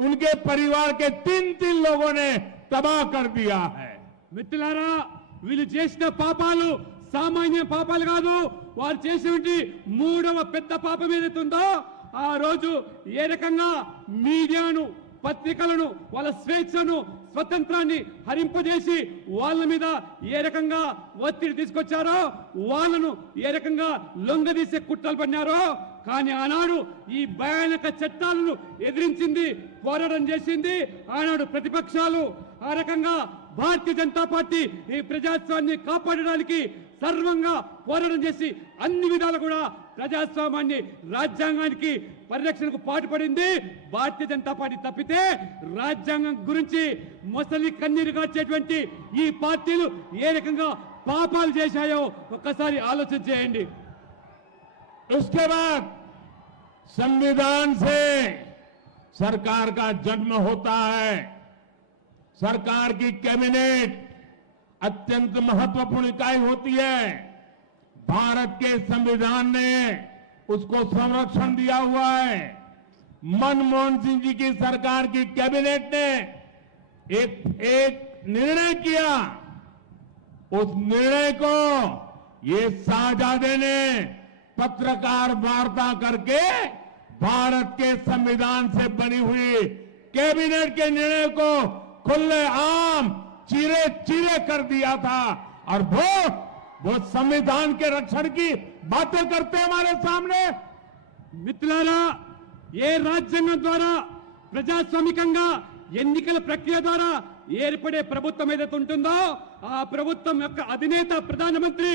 उनके परिवार के 3 लोगों ने तबाह कर दिया है। మిత్రులారా, వీళ్ళు చేసిన పాపాలు సామాన్య పాపాలు కాదు. వారు చేసినటువంటి 3వ పెద్ద పాపం ఏదైతుందో ఆ రోజు ఏ రకంగా మీడియాను, పత్రికలను, వాళ్ళ స్వేచ్ఛను, స్వతంత్రాన్ని హరింపజేసి వాళ్ళ మీద ఏ రకంగా ఒత్తిడి తీసుకొచ్చారో, వాళ్ళను ఏ రకంగా లొంగదీసే కుట్రలు పన్నారో. కానీ ఆనాడు ఈ భయానక చట్టాలను ఎదిరించింది, పోరాటం చేసింది ఆనాడు ప్రతిపక్షాలు. ఆ రకంగా భారతీయ జనతా పార్టీ ఈ ప్రజాస్వామ్యాన్ని కాపాడడానికి సర్వంగా పోరాటం చేసి అన్ని విధాలు కూడా ప్రజాస్వామ్యాన్ని, రాజ్యాంగానికి పరిరక్షణకు పాటుపడింది భారతీయ జనతా పార్టీ. తప్పితే రాజ్యాంగం గురించి మొసలి కన్నీరు గార్చేటువంటి ఈ పార్టీలు ఏ రకంగా పాపాలు చేశాయో ఒక్కసారి ఆలోచన చేయండి. उसके बाद संविधान से सरकार का जन्म होता है। सरकार की कैबिनेट अत्यंत महत्वपूर्ण इकाई होती है। भारत के संविधान ने उसको संरक्षण दिया हुआ है। मनमोहन सिंह जी की सरकार की कैबिनेट ने एक निर्णय किया। उस निर्णय को ये शाहजादे ने पत्रकार वार्ता करके भारत के संविधान से बनी हुई कैबिनेट के निर्णय को खुले आम चीरे चीरे कर दिया था। और वो संविधान के रक्षण की बातें करते हैं हमारे सामने। మిత్రులారా, ఏ రాజ్యాంగం ద్వారా ప్రజాస్వామికంగా ఎన్నికల ప్రక్రియ ద్వారా ఏర్పడే ప్రభుత్వం ఏదైతే ఉంటుందో ఆ ప్రభుత్వం యొక్క అధినేత ప్రధానమంత్రి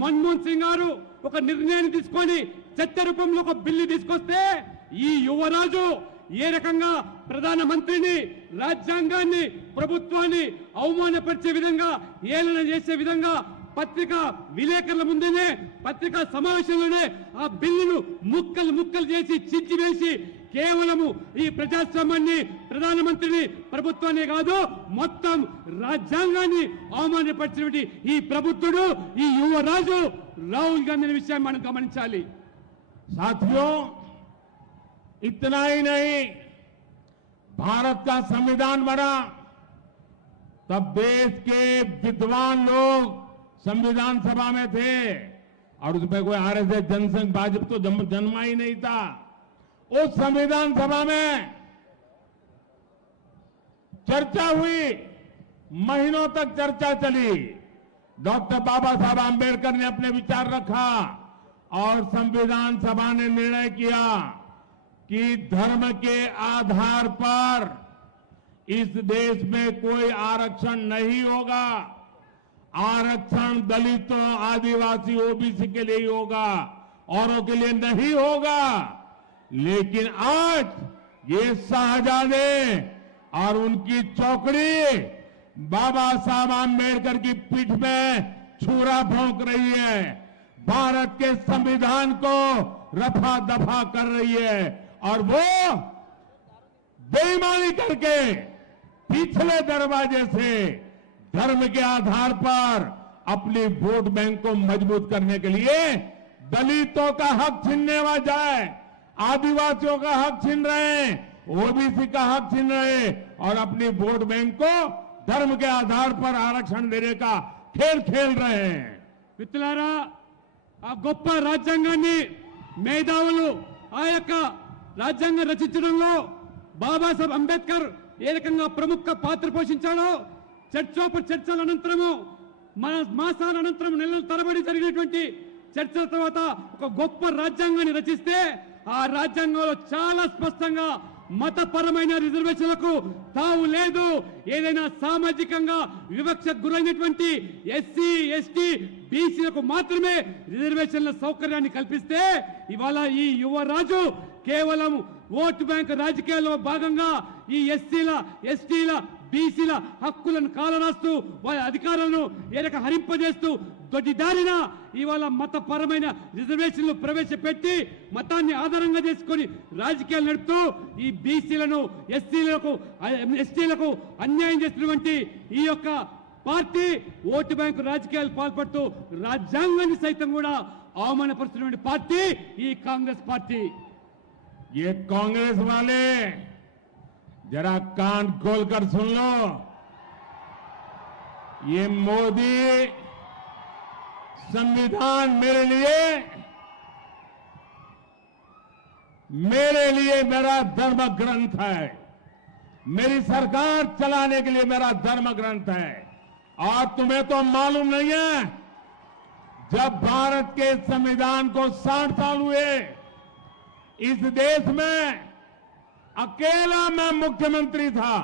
మన్మోహన్ సింగ్ గారు ఒక నిర్ణయాన్ని తీసుకొని చట్ట రూపంలో ఒక బిల్లు తీసుకొస్తే ఈ యువరాజు ఏ రకంగా ప్రధానమంత్రిని, రాజ్యాంగాన్ని, ప్రభుత్వాన్ని అవమానపరిచే విధంగా, ఏలన చేసే విధంగా పత్రికా విలేకరుల ముందేనే, పత్రికా సమావేశంలోనే ఆ బిల్లును ముక్కలు ముక్కలు చేసి చించివేసి కేవలము ఈ ప్రజాస్వామ్యాన్ని, ప్రధానమంత్రిని, ప్రభుత్వాన్ని కాదు మొత్తం రాజ్యాంగాన్ని అవమానపరిచినటువంటి ఈ ప్రభుత్వుడు, ఈ యువరాజు రాహుల్ గాంధీ అనే విషయాన్ని మనం గమనించాలి. साथियों, इतना ही नहीं, भारत का संविधान बना तब देश के विद्वान लोग संविधान सभा में थे और उसमें कोई आरएसएस जनसंघ भाजपा तो जन्मा ही नहीं था। उस संविधान सभा में चर्चा हुई, महीनों तक चर्चा चली। डॉक्टर बाबा साहब आंबेडकर ने अपने विचार रखा और संविधान सभा ने निर्णय किया कि धर्म के आधार पर इस देश में कोई आरक्षण नहीं होगा। आरक्षण दलितों, आदिवासी, ओबीसी के लिए ही होगा, औरों के लिए नहीं होगा। लेकिन आज ये शाहजादे और उनकी चौकड़ी बाबा साहब आंबेडकर की पीठ में छुरा भोंक रही है, भारत के संविधान को रफा दफा कर रही है और वो बेईमानी करके पिछले दरवाजे से धर्म के आधार पर अपनी वोट बैंक को मजबूत करने के लिए दलितों का हक छीनने जाए, आदिवासियों का हक छीन रहे हैं, ओबीसी का हक छीन रहे हैं और अपनी वोट बैंक को धर्म के आधार पर आरक्षण देने का खेल खेल रहे हैं। మిత్రులారా, ఆ గొప్ప రాజ్యాంగాన్ని మేధావులు ఆ యొక్క రాజ్యాంగం రచించడంలో బాబాసాహెబ్ అంబేద్కర్ ఏ రకంగా ప్రముఖ పాత్ర పోషించాడో చర్చోప చర్చల అనంతరము, మాసాల అనంతరం నెలల తరబడి జరిగినటువంటి చర్చల తర్వాత ఒక గొప్ప రాజ్యాంగాన్ని రచిస్తే ఆ రాజ్యాంగంలో చాలా స్పష్టంగా మతపరమైన రిజర్వేషన్లకు తావు లేదు. ఏదైనా సామాజికంగా వివక్షకు గురైనటువంటి ఎస్సీ ఎస్టీ బీసీలకు మాత్రమే రిజర్వేషన్ల సౌకర్యాన్ని కల్పిస్తే ఇవాళ ఈ యువరాజు కేవలం ఓటు బ్యాంక్ రాజకీయాల్లో భాగంగా ఈ ఎస్సీల ఎస్టీల బీసీల హక్కులను కాలరాస్తూ వారి అధికారాలను ఏరక హరింపజేస్తూ దొడ్డిదారిన ఇవాళ మతపరమైన రిజర్వేషన్లు ప్రవేశపెట్టి మతాన్ని ఆధారంగా చేసుకొని రాజకీయాలు నడుపుతూ ఈ బీసీలను ఎస్టీలకు అన్యాయం చేసినటువంటి ఈ యొక్క పార్టీ ఓటు బ్యాంకు రాజకీయాలు పాల్పడుతూ రాజ్యాంగాన్ని సైతం కూడా అవమానపరుస్తున్నటువంటి పార్టీ ఈ కాంగ్రెస్ పార్టీ. ये कांग्रेस वाले जरा कान खोलकर सुन लो, ये मोदी संविधान मेरे लिए मेरा धर्म ग्रंथ है, मेरी सरकार चलाने के लिए मेरा धर्म ग्रंथ है. और तुम्हें तो मालूम नहीं है, जब भारत के संविधान को 60 साल हुए, इस देश में अकेला मैं मुख्यमंत्री था,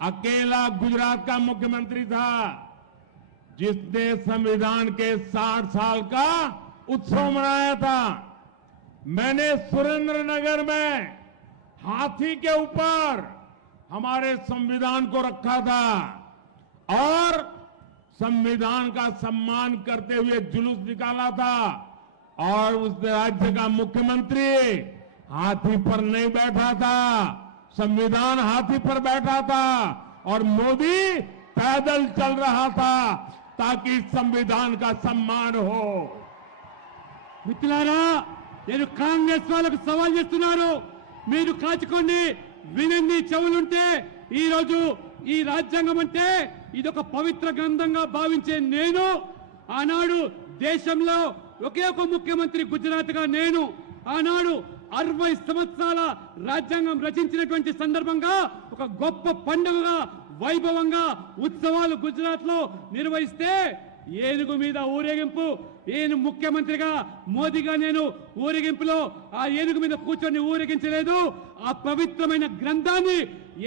अकेला गुजरात का मुख्यमंत्री था जिसने संविधान के 60 साल का उत्सव मनाया था. मैंने सुरेंद्रनगर में हाथी के ऊपर हमारे संविधान को रखा था और संविधान का सम्मान करते हुए जुलूस निकाला था. और उस राज्य का मुख्यमंत्री हाथी पर नहीं बैठा था, संविधान हाथी पर बैठा था और मोदी पैदल चल रहा था ताकि संविधान का सम्मान हो. మిత్రులారా, నేను కాంగ్రెస్ వాళ్ళకు సవాల్ చేస్తున్నాను. మీరు కాచుకోండి, వినండి, చెవులుంటే. ఈ రోజు ఈ రాజ్యాంగం అంటే ఇదొక పవిత్ర గ్రంథంగా భావించే నేను ఆనాడు దేశంలో ఒకే ఒక ముఖ్యమంత్రి గుజరాత్ గా నేను ఆనాడు 60 సంవత్సరాల రాజ్యాంగం రచించినటువంటి సందర్భంగా ఒక గొప్ప పండుగగా వైభవంగా ఉత్సవాలు గుజరాత్ లో నిర్వహిస్తే ఏనుగు మీద ఊరేగింపు, నేను ముఖ్యమంత్రిగా మోదీగా నేను ఊరేగింపులో ఆ ఏనుగు మీద కూర్చొని ఊరేగించలేదు. ఆ పవిత్రమైన గ్రంథాన్ని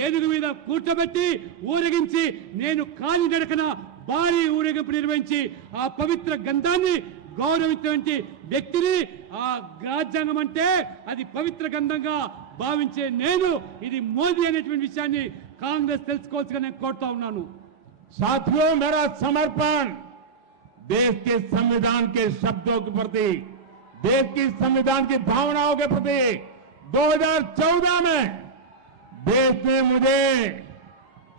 ఏనుగు మీద కూర్చోబెట్టి ఊరేగించి నేను కాలినడకన భారీ ఊరేగింపు నిర్వహించి ఆ పవిత్ర గ్రంథాన్ని గౌరవించినటువంటి వ్యక్తిని, ఆ రాజ్యాంగం అంటే అది పవిత్ర గ్రంథంగా భావించే నేను ఇది మోదీ అనేటువంటి విషయాన్ని కాంగ్రెస్ తెలుసుకోవాల్సిగా నేను కోరుతా ఉన్నాను. साथियों, मेरा समर्पण देश के संविधान के शब्दों के प्रति, देश की संविधान की भावनाओं के प्रति 2014 में देश ने मुझे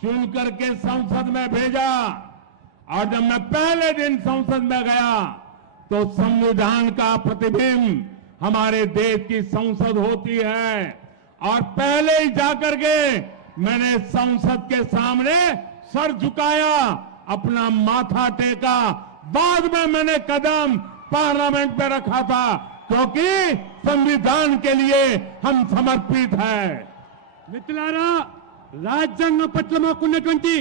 चुन करके संसद में भेजा और जब मैं पहले दिन संसद में गया तो संविधान का प्रतिबिंब हमारे देश की संसद होती है और पहले ही जाकर के मैंने संसद के सामने सर झुकाया, अपना माथा टेका. बाद में मैंने कदम पार्लियामेंट में रखा था क्योंकि संविधान के लिए हम समर्पित हैं. మిత్రులారా, రాజ్యాంగం పట్ల మాకున్నటువంటి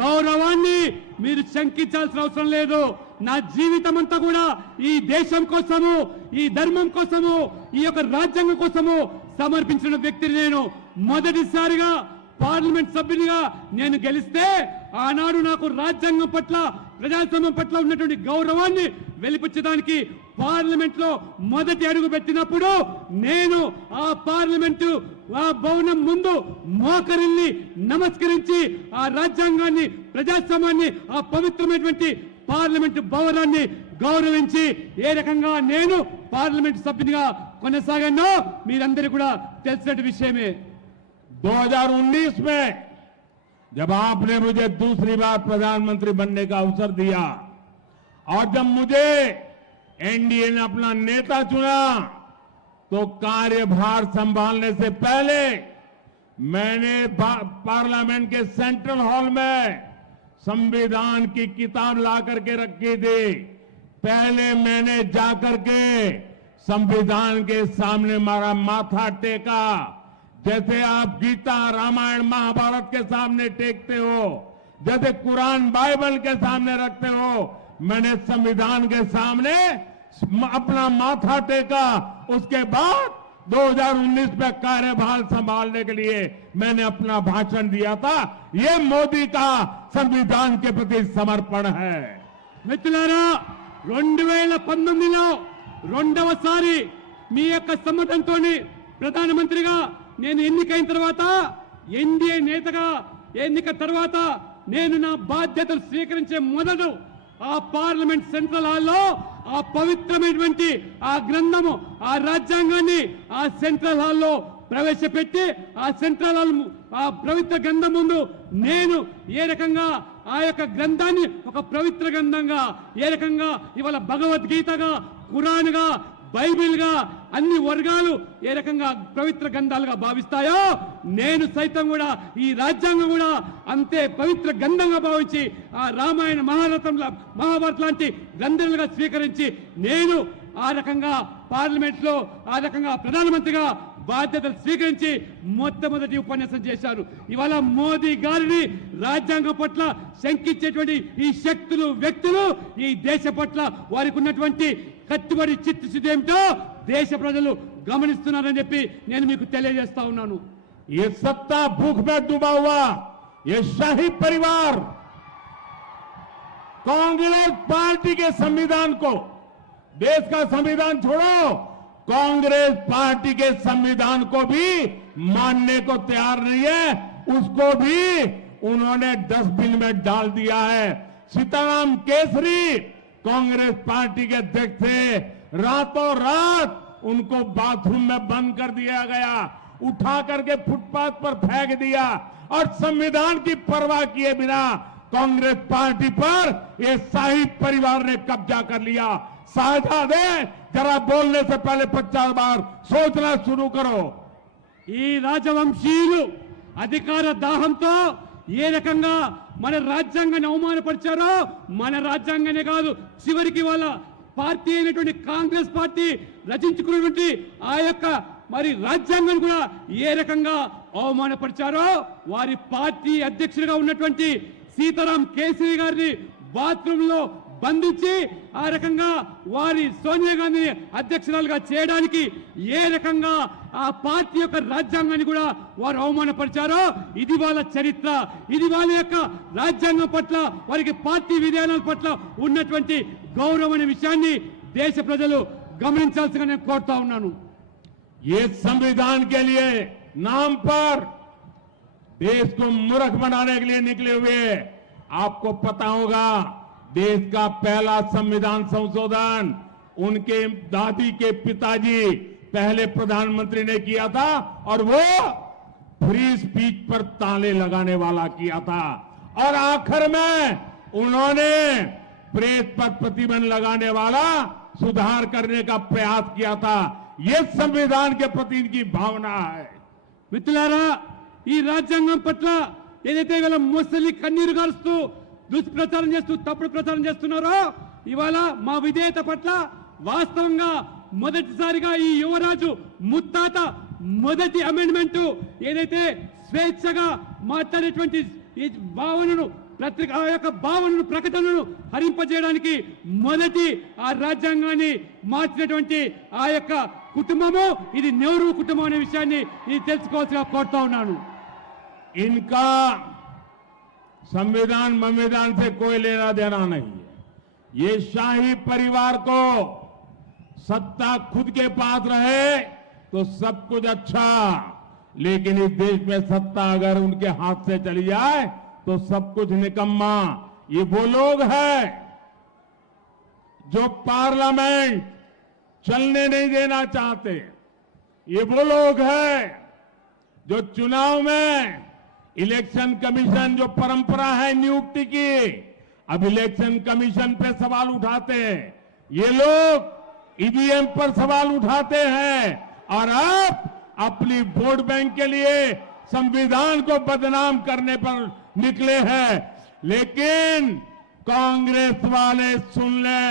గౌరవాన్ని మీరు శంకించాల్సిన అవసరం లేదు. నా జీవితం అంతా కూడా ఈ దేశం కోసము, ఈ ధర్మం కోసము, ఈ యొక్క రాజ్యాంగం కోసము సమర్పించిన వ్యక్తిని నేను. మొదటిసారిగా పార్లమెంట్ సభ్యునిగా నేను గెలిస్తే ఆనాడు నాకు రాజ్యాంగం పట్ల, ప్రజాస్వామ్యం పట్ల ఉన్నటువంటి గౌరవాన్ని వెలిపించడానికి పార్లమెంట్ లో మొదటి అడుగు పెట్టినప్పుడు నేను ఆ పార్లమెంటు ఆ భవనం ముందు మోకరిల్లి నమస్కరించి ఆ రాజ్యాంగాన్ని, ప్రజాస్వామ్యాన్ని, ఆ పవిత్రమైనటువంటి పార్లమెంటు భవనాన్ని గౌరవించి ఏ రకంగా నేను పార్లమెంట్ సభ్యునిగా కొనసాగానో మీరందరూ కూడా తెలిసిన విషయమే. 2019 में जब आपने मुझे दूसरी बार प्रधानमंत्री बनने का अवसर दिया और जब मुझे एनडीए ने अपना नेता चुना तो कार्यभार संभालने से पहले मैंने पार्लियामेंट के सेंट्रल हॉल में संविधान की किताब ला करके रखी थी. पहले मैंने जाकर के संविधान के सामने मारा माथा टेका, जैसे आप गीता, रामायण, महाभारत के सामने टेकते हो, जैसे कुरान, बाइबल के सामने रखते हो, मैंने संविधान के सामने अपना माथा टेका। उसके बाद 2019 में कार्यभार संभालने के लिए मैंने अपना भाषण दिया था। ये मोदी का संविधान के प्रति समर्पण है। మిత్రులారా 2019లో రెండవసారి మీ యొక్క సమ్మతంతో ప్రధానమంత్రిగా నేను ఎన్నికైన తర్వాత ఎన్డీఏ నేతగా ఎన్నిక తర్వాత నేను నా బాధ్యతలు స్వీకరించే మొదలు ఆ పార్లమెంట్ సెంట్రల్ హాల్లో ఆ పవిత్రమైనటువంటి ఆ గ్రంథము ఆ రాజ్యాంగాన్ని ఆ సెంట్రల్ హాల్లో ప్రవేశపెట్టి ఆ సెంట్రల్ హాల్ ఆ పవిత్ర గ్రంథం ముందు నేను ఏ రకంగా ఆ యొక్క గ్రంథాన్ని ఒక పవిత్ర గ్రంథంగా ఏ రకంగా ఇవాళ భగవద్గీతగా ఖురాన్గా బైబిల్గా అన్ని వర్గాలు ఏ రకంగా పవిత్ర గ్రంథాలుగా భావిస్తాయో నేను సైతం కూడా ఈ రాజ్యాంగం కూడా అంతే పవిత్ర గ్రంథంగా భావించి ఆ రామాయణ మహాభారత లాంటి గ్రంథాలుగా స్వీకరించి నేను ఆ రకంగా పార్లమెంట్లో ఆ రకంగా ప్రధానమంత్రిగా బాధ్యతలు స్వీకరించి మొట్టమొదటి ఉపన్యాసం చేశారు. ఇవాళ మోదీ గారిని రాజ్యాంగం పట్ల శంకించేటువంటి ఈ శక్తులు వ్యక్తులు ఈ దేశ పట్ల వారికి ఉన్నటువంటి కట్టుబడి చిత్తశుద్ధి ఏమిటో దేశ ప్రజలు గమనిస్తున్నారని చెప్పి నేను మీకు తెలియజేస్తా ఉన్నాను. ये सत्ता भूख में डूबा हुआ ये शाही परिवार कांग्रेस पार्टी के संविधान को, देश का संविधान छोड़ो, कांग्रेस पार्टी के संविधान को भी मानने को तैयार नहीं है. उसको भी उन्होंने डस्टबिन में डाल दिया है. सीताराम केसरी कांग्रेस पार्टी के अध्यक्ष थे, रातों रात उनको बाथरूम में बंद कर दिया गया, उठा करके फुटपाथ पर फेंक दिया और संविधान की परवाह किए बिना कांग्रेस पार्टी पर ये शाही परिवार ने कब्जा कर लिया. साझादे जरा बोलने से पहले 50 बार सोचना शुरू करो. ఈ రాజవంశీయులు అధికార దాహంతో ఏ రకంగా మన రాజ్యాంగాన్ని అవమానపరిచారో మన రాజ్యాంగానే కాదు చివరికి వాళ్ళ పార్టీ అయినటువంటి కాంగ్రెస్ పార్టీ రచించుకున్నటువంటి ఆ యొక్క మరి రాజ్యాంగాన్ని కూడా ఏ రకంగా అవమానపరిచారో వారి పార్టీ అధ్యక్షుడిగా ఉన్నటువంటి సీతారాం కేసరి గారిని బాత్రూమ్ లో బంధించి ఆ రకంగా వారి సోనియా గాంధీని అధ్యక్షురాలుగా చేయడానికి ఏ రకంగా ఆ పార్టీ యొక్క రాజ్యాంగాన్ని కూడా వారు అవమానపరిచారో ఇది వాళ్ళ చరిత్ర. ఇది వాళ్ళ యొక్క రాజ్యాంగం పట్ల వారికి పార్టీ విధానాల పట్ల ఉన్నటువంటి గౌరవం అనే విషయాన్ని దేశ ప్రజలు గమనించాల్సిందిగా నేను కోరుతా ఉన్నాను. ये संविधान के लिए नाम पर देश को मूर्ख बनाने के लिए निकले हुए. आपको पता होगा देश का पहला संविधान संशोधन उनके दादी के पिताजी पहले प्रधानमंत्री ने किया था और वो फ्री स्पीच पर ताले लगाने वाला किया था और आखिर में उन्होंने प्रेस पर प्रतिबंध लगाने वाला सुधार करने का प्रयास किया था. ये संविधान के प्रति इनकी भावना है. మిత్రులారా ఈ రాజ్యాంగం పట్ల ఏదైతే ఇవాళ ముసలి కన్నీరు గారుస్తూ దుష్ప్రచారం చేస్తూ తప్పుడు ప్రచారం చేస్తున్నారో ఇవాళ మా విధేయత పట్ల వాస్తవంగా మొదటిసారిగా ఈ యువరాజు ముత్తాత మొదటి అమెండ్మెంట్ ఏదైతే స్వేచ్ఛగా మాట్లాడేటువంటి ఈ భావనను ఆ యొక్క భావనను ప్రకటనను హరింపజేయడానికి మొదటి ఆ రాజ్యాంగాన్ని మార్చినటువంటి ఆ యొక్క కుటుంబము ఇది నెహ్రూ కుటుంబం అనే విషయాన్ని నేను తెలుసుకోవాల్సిగా కోరుతా ఉన్నాను. इनका संविधान से कोई लेना देना नहीं है. ये शाही परिवार को सत्ता खुद के पास रहे तो सब कुछ अच्छा, लेकिन इस देश में सत्ता अगर उनके हाथ से चली जाए तो सब कुछ निकम्मा. ये वो लोग हैं जो पार्लियामेंट चलने नहीं देना चाहते. ये वो लोग हैं जो चुनाव में इलेक्शन कमीशन जो परंपरा है नियुक्ति की, अब इलेक्शन कमीशन पे सवाल उठाते हैं. ये लोग ईवीएम पर सवाल उठाते हैं और अब अपनी वोट बैंक के लिए संविधान को बदनाम करने पर निकले हैं. लेकिन कांग्रेस वाले सुन ले,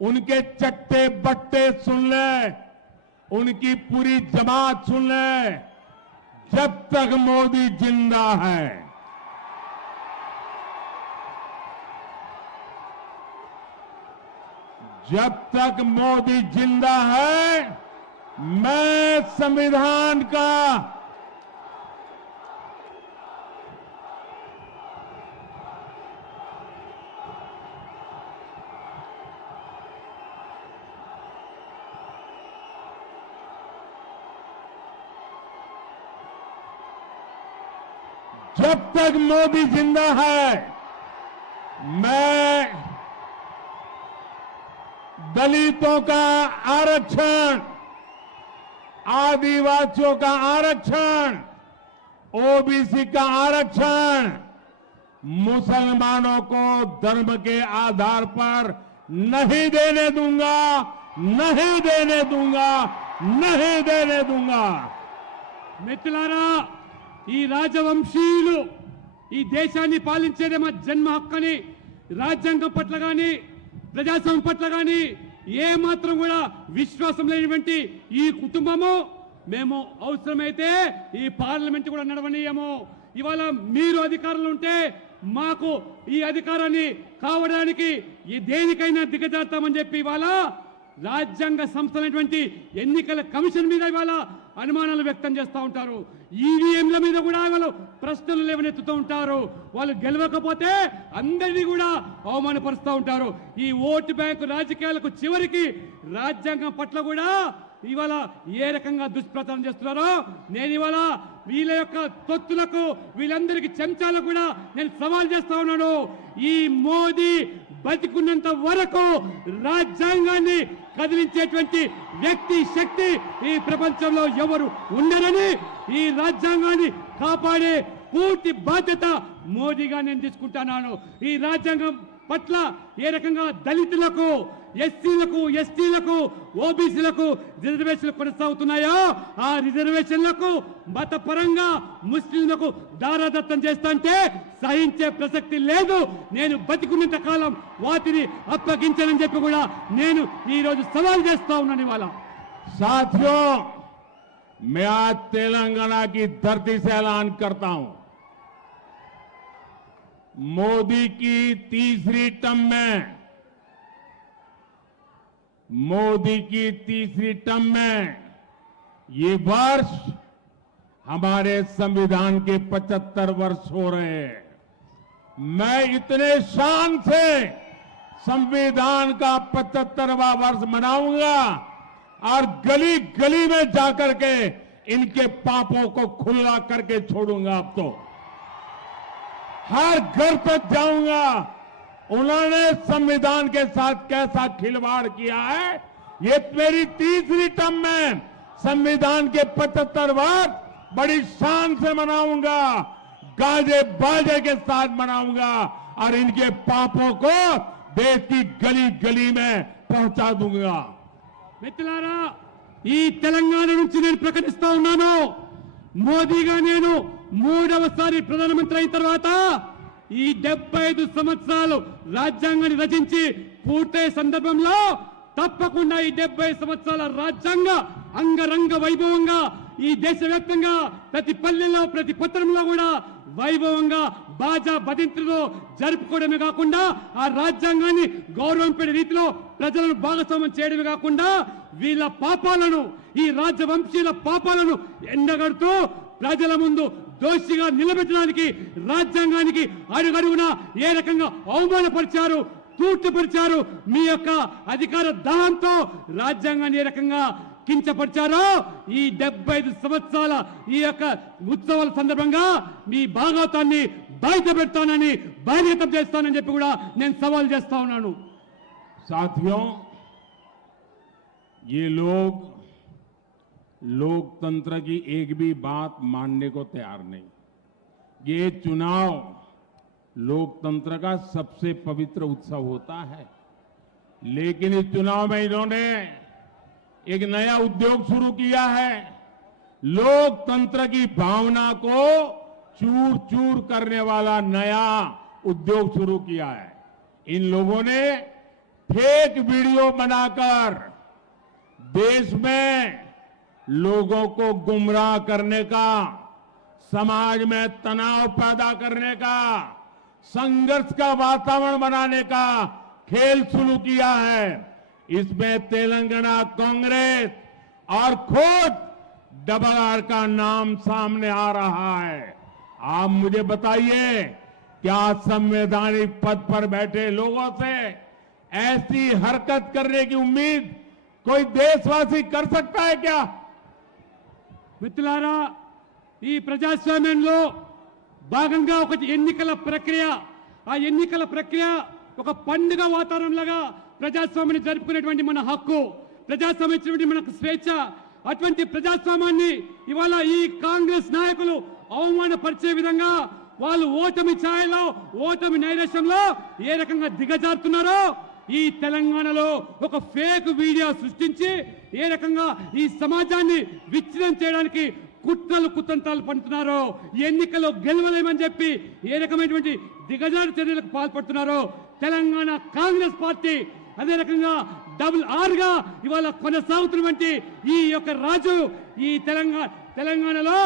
उनके चट्टे बट्टे सुन ले, उनकी पूरी जमात सुन ले. जब तक मोदी जिंदा है जब तक मोदी जिंदा है मैं संविधान का जब तक मोदी जिंदा है मैं दलितों का आरक्षण, आदिवासियों का आरक्षण, ओबीसी का आरक्षण, मुसलमानों को धर्म के आधार पर नहीं देने दूंगा, नहीं देने दूंगा, नहीं देने दूंगा। మిత్రులారా, ఈ రాజవంశీయులు ఈ దేశాన్ని పాలించేదే మా జన్మ హక్కని రాజ్యాంగం పట్ల గాని ప్రజాస్వామ్యం పట్ల గాని ఏ మాత్రం కూడా విశ్వాసం లేనివంటి ఈ కుటుంబము మేము అవసరమైతే ఈ పార్లమెంట్ కూడా నడవనీయము. ఇవాళ మీరు అధికారంలో ఉంటే మాకు ఈ అధికారాన్ని కావడానికి ఈ దేనికైనా దిగజారుతామని చెప్పి ఇవాళ రాజ్యాంగ సంస్థలైనటువంటి ఎన్నికల కమిషన్ మీద ఇవాళ అనుమానాలు వ్యక్తం చేస్తూ ఉంటారు. ఈవీఎంల మీద కూడా వాళ్ళు ప్రశ్నలు లేవనెత్తుతూ ఉంటారు. వాళ్ళు గెలవకపోతే అందరినీ కూడా అవమానపరుస్తూ ఉంటారు. ఈ ఓటు బ్యాంకు రాజకీయాలకు చివరికి రాజ్యాంగం పట్ల కూడా ఇవాళ ఏ రకంగా దుష్ప్రచారం చేస్తున్నారో నేను ఇవాళ వీళ్ళ యొక్క తొత్తులకు వీళ్ళందరికీ చెంచాలకు కూడా నేను సవాల్ చేస్తా ఉన్నాను. ఈ మోదీ బతికున్నంత వరకు రాజ్యాంగాన్ని కదిలించేటువంటి వ్యక్తి శక్తి ఈ ప్రపంచంలో ఎవరు ఉండరని, ఈ రాజ్యాంగాన్ని కాపాడే పూర్తి బాధ్యత మోదీగా నేను తీసుకుంటున్నాను. ఈ రాజ్యాంగం పట్ల ఏ రకంగా దళితులకు, ఎస్సీలకు, ఎస్టీలకు, ఓబీసీలకు రిజర్వేషన్లు కొనసాగుతున్నాయో ఆ రిజర్వేషన్లకు మతపరంగా ముస్లింలకు దారాదత్తం చేస్తాంటే సహించే ప్రసక్తి లేదు. నేను బతికున్నంత కాలం వాటిని అప్పగించనని చెప్పి కూడా నేను ఈ రోజు సవాల్ చేస్తా ఉన్నాను. ఇవాళ साथियों, मैं आज तेलंगाना की धरती से ऐलान करता हूं, मोदी की तीसरी टर्म में, मोदी की तीसरी टर्म में ये वर्ष हमारे संविधान के 75 वर्ष हो रहे हैं. मैं इतने शान से संविधान का 75वां वर्ष मनाऊंगा और गली गली में जाकर के इनके पापों को खुला करके छोड़ूंगा. अब तो हर घर तक जाऊंगा. उन्होंने संविधान के साथ कैसा खिलवाड़ किया है, ये मेरी तीसरी टर्म में संविधान के 75 वर्ष बड़ी शान से मनाऊंगा, गाजे बाजे के साथ मनाऊंगा और इनके पापों को देश की गली गली में पहुंचा दूंगा. మిత్రులారా, ఈ తెలంగాణ నుంచి నేను ప్రకటిస్తా ఉన్నాను, మోదీగా నేను మూడవసారి ప్రధానమంత్రి అయిన తర్వాత ఈ 75 సంవత్సరాలు రాజ్యాంగాన్ని రచించి పూర్తయ్యే సందర్భంలో తప్పకుండా ఈ 75 సంవత్సరాల రాజ్యాంగ అంగరంగ వైభవంగా ఈ దేశవ్యాప్తంగా ప్రతి పల్లెల్లో ప్రతి పట్టణంలో కూడా వైభవంగా బాజా బదింతులతో జరుపుకోవడమే కాకుండా ఆ రాజ్యాంగాన్ని గౌరవింపే రీతిలో ప్రజలను భాగస్వామ్యం చేయడమే కాకుండా వీళ్ళ పాపాలను, ఈ రాజవంశీయుల పాపాలను ఎండగడుతూ ప్రజల ముందు దోషిగా నిలబెట్టడానికి రాజ్యాంగానికి అడుగడుగునా ఏ రకంగా అవమానపరిచారు, తూర్చుపరిచారు, మీ యొక్క అధికార దాహంతో రాజ్యాంగాన్ని ఏ రకంగా కించపరిచారో ఈ 75 సంవత్సరాల ఈ యొక్క ఉత్సవాల సందర్భంగా మీ భాగవతాన్ని బయట పెడతానని, బహిర్గతం చేస్తానని చెప్పి కూడా నేను సవాల్ చేస్తా ఉన్నాను. साथियों, ये लोग लोकतंत्र की एक भी बात मानने को तैयार नहीं. ये चुनाव लोकतंत्र का सबसे पवित्र उत्सव होता है, लेकिन इस चुनाव में इन्होंने एक नया उद्योग शुरू किया है. लोकतंत्र की भावना को चूर चूर करने वाला नया उद्योग शुरू किया है. इन लोगों ने फेक वीडियो बनाकर देश में लोगों को गुमराह करने का, समाज में तनाव पैदा करने का, संघर्ष का वातावरण बनाने का खेल शुरू किया है. इसमें तेलंगाना कांग्रेस और खुद डबल आर का नाम सामने आ रहा है। आप मुझे बताइए, क्या संवैधानिक पद पर बैठे लोगों से ऐसी हरकत करने की उम्मीद कोई देशवासी कर सकता है क्या? మిత్రులారా, ఈ ప్రజాస్వామ్యంలో భాగంగా ఒక ఎన్నికల ప్రక్రియ, ఆ ఎన్నికల ప్రక్రియ ఒక పండుగ వాతావరణంలాగా ప్రజాస్వామ్యాన్ని జరుపుకునేటువంటి మన హక్కు, ప్రజాస్వామ్యం ఇచ్చినటువంటి మనకు స్వేచ్ఛ. అటువంటి ప్రజాస్వామ్యాన్ని ఇవాళ ఈ కాంగ్రెస్ నాయకులు అవమానపరిచే విధంగా వాళ్ళు ఓటమి ఛాయలో, ఓటమి నైరాశ్యంలో ఏ రకంగా దిగజారుతున్నారో, ఈ తెలంగాణలో ఒక ఫేక్ వీడియో సృష్టించి ఏ రకంగా ఈ సమాజాన్ని విచ్ఛిన్నం చేయడానికి కుట్రలు కుతంత్రాలు పండుతున్నారో, ఎన్నికల్లో గెలవలేమని చెప్పి ఏ రకమైనటువంటి దిగజారు చర్యలకు పాల్పడుతున్నారో తెలంగాణ కాంగ్రెస్ పార్టీ అదే రకంగా డబుల్ ఆర్ గా ఇవాళ కొనసాగుతున్నటువంటి ఈ యొక్క రాజు ఈ తెలంగాణలో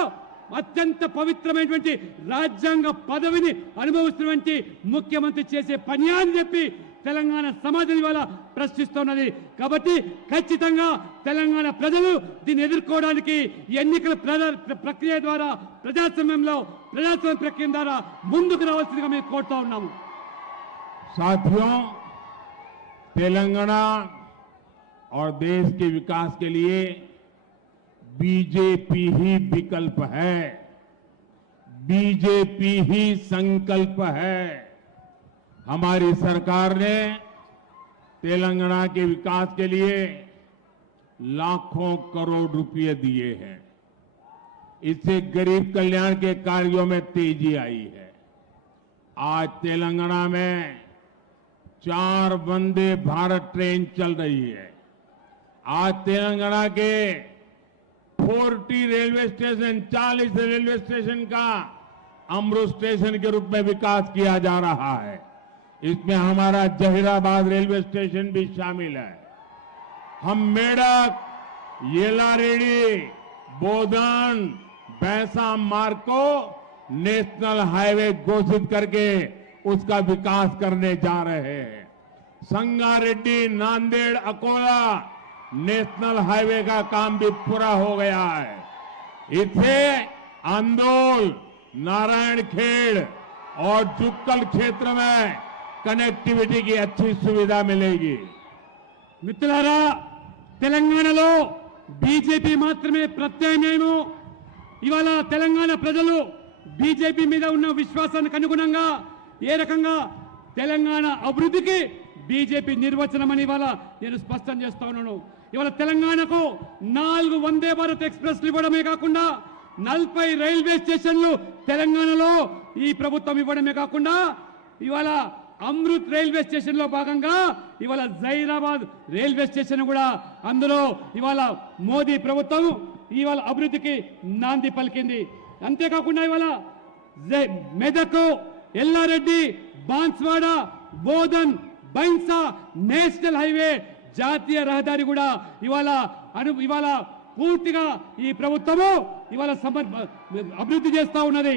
అత్యంత పవిత్రమైనటువంటి రాజ్యాంగ పదవిని అనుభవిస్తున్నటువంటి ముఖ్యమంత్రి చేసే పని అని చెప్పి తెలంగాణ సమాజం ఇవాళ ప్రశ్నిస్తున్నది. కాబట్టి ఖచ్చితంగా తెలంగాణ ప్రజలు దీన్ని ఎదుర్కోవడానికి ఎన్నికల ప్రక్రియ ద్వారా ప్రజాస్వామ్య ప్రక్రియ ద్వారా ముందుకు రావాల్సిందిగా మేము కోరుతా ఉన్నాము. साथियों, तेलंगाना और देश के विकास के लिए बीजेपी ही विकल्प है, बीजेपी ही संकल्प है। हमारी सरकार ने तेलंगाना के विकास के लिए लाखों करोड़ रुपए दिए हैं। इससे गरीब कल्याण के कार्यों में तेजी आई है। आज तेलंगाना में 4 वंदे भारत ट्रेन चल रही है। आज तेलंगाना के 40 रेलवे स्टेशन, 40 रेलवे स्टेशन का अमृत स्टेशन के रूप में विकास किया जा रहा है। इसमें हमारा जहीराबाद रेलवे स्टेशन भी शामिल है। हम मेडक, येलारेडी, बोधन, भैंसा मार्ग को नेशनल हाईवे घोषित करके उसका विकास करने जा रहे हैं। संगारेड्डी, नांदेड़, अकोला नेशनल हाईवे का काम भी पूरा हो गया है। इससे आंदोल, नारायणखेड़ और जुक्कल क्षेत्र में कनेक्टिविटी की अच्छी सुविधा मिलेगी। మిత్రులారా, తెలంగాణలో బీజేపీ మాత్రమే ప్రత్యామ్నాయము. ఇవాళ తెలంగాణ ప్రజలు బీజేపీ మీద ఉన్న విశ్వాసానికి అనుగుణంగా ఏ రకంగా తెలంగాణ అభివృద్ధికి బీజేపీ నిర్వచనం అని ఇవాళ నేను స్పష్టం చేస్తా ఉన్నాను. ఇవాళ తెలంగాణకు 4 వందే భారత్ ఎక్స్ప్రెస్లు ఇవ్వడమే కాకుండా 40 రైల్వే స్టేషన్లు తెలంగాణలో ఈ ప్రభుత్వం ఇవ్వడమే కాకుండా ఇవాళ అమృత్ రైల్వే స్టేషన్ లో భాగంగా ఇవాళ జైరాబాద్ రైల్వే స్టేషన్ కూడా అందులో ఇవాళ మోదీ ప్రభుత్వం ఇవాళ అభివృద్ధికి నాంది పలికింది. అంతేకాకుండా ఇవాళ మెదక్, ఎల్లారెడ్డి, బాన్స్వాడ, బోధన్, బైన్సా నేషనల్ హైవే జాతీయ రహదారి కూడా ఇవాళ పూర్తిగా ఈ ప్రభుత్వము ఇవాళ అభివృద్ధి చేస్తా ఉన్నది.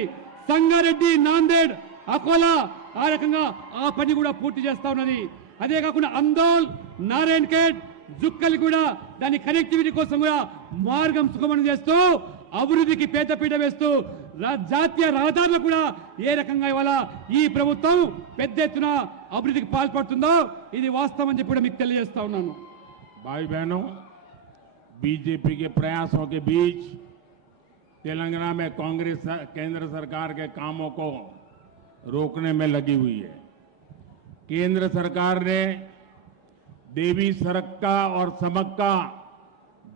సంగారెడ్డి, నాందేడ్, అకోలా ఆ రకంగా ఆ పని కూడా పూర్తి చేస్తా ఉన్నది. అదే కాకుండా అందోల్, నారాయణఖేడ్, జుక్కల్ కూడా దాని కనెక్టివిటీ కోసం కూడా మార్గం సుగమనం చేస్తూ అభివృద్ధికి పెద్దపీట వేస్తూ జాతీయ రహదారులు కూడా ఏ రకంగా ఇవాళ ఈ ప్రభుత్వం పెద్ద ఎత్తున అభివృద్ధికి పాల్పడుతుందో ఇది వాస్తవం అని చెప్పి కూడా మీకు తెలియజేస్తా ఉన్నాను. भाई बहनों, बीजेपी के प्रयासों के बीच तेलंगाना में कांग्रेस केंद्र सरकार के कामों को रोकने में लगी हुई है। केंद्र सरकार ने देवी सरक्का और समक्का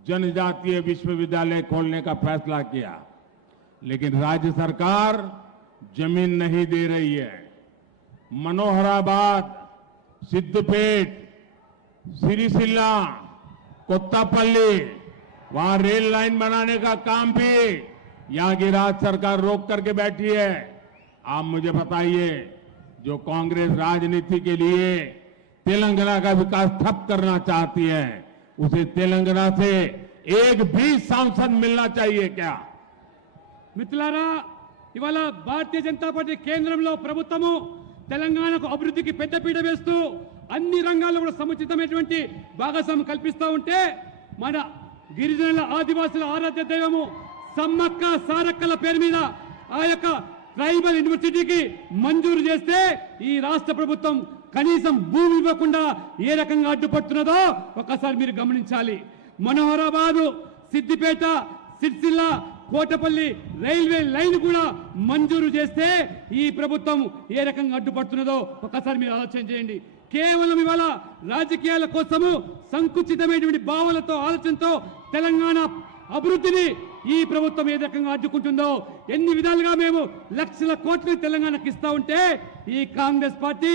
जनजातीय विश्वविद्यालय खोलने का फैसला किया, लेकिन राज्य सरकार जमीन नहीं दे रही है। मनोहराबाद, सिद्धपेट, सिरिसिल्ला, कोत्तापल्ली वहां रेल लाइन बनाने का काम भी यहां की राज्य सरकार रोक करके बैठी है। आप मुझे बताइए, जो कांग्रेस राजनीति के लिए तेलंगाना का विकास ठप करना चाहती है, उसे तेलंगाना से एक भी सांसद मिलना चाहिए क्या? మిత్రులారా, ఇవాళ భారతీయ జనతా పార్టీ కేంద్రంలో ప్రభుత్వము తెలంగాణకు అభివృద్ధికి పెద్దపీట వేస్తూ అన్ని రంగాల్లో కూడా సముచితమైనటువంటి భాగస్వామ్యం కల్పిస్తూ ఉంటే మన గిరిజనుల ఆదివాసుల ఆరాధ్య దైవము సమ్మక్క సారక్కల పేరు మీద ఆ యొక్క ట్రైబల్ యూనివర్సిటీకి మంజూరు చేస్తే ఈ రాష్ట్ర ప్రభుత్వం కనీసం భూమి ఇవ్వకుండా ఏ రకంగా అడ్డుపడుతున్నదో ఒక్కసారి మీరు గమనించాలి. మనోహరాబాదు, సిద్దిపేట, సిరిసిల్ల, కోటపల్లి రైల్వే లైన్ కూడా మంజూరు చేస్తే ఈ ప్రభుత్వం ఏ రకంగా అడ్డుపడుతున్నదో ఒక్కసారి మీరు ఆలోచన చేయండి. కేవలం ఇవాళ రాజకీయాల కోసము సంకుచితమైనటువంటి భావాలతో ఆలోచనతో తెలంగాణ అభివృద్ధిని ఈ ప్రభుత్వం ఏ రకంగా అడ్డుకుంటుందో, ఎన్ని విధాలుగా మేము లక్షల కోట్లు తెలంగాణకు ఇస్తా ఉంటే ఈ కాంగ్రెస్ పార్టీ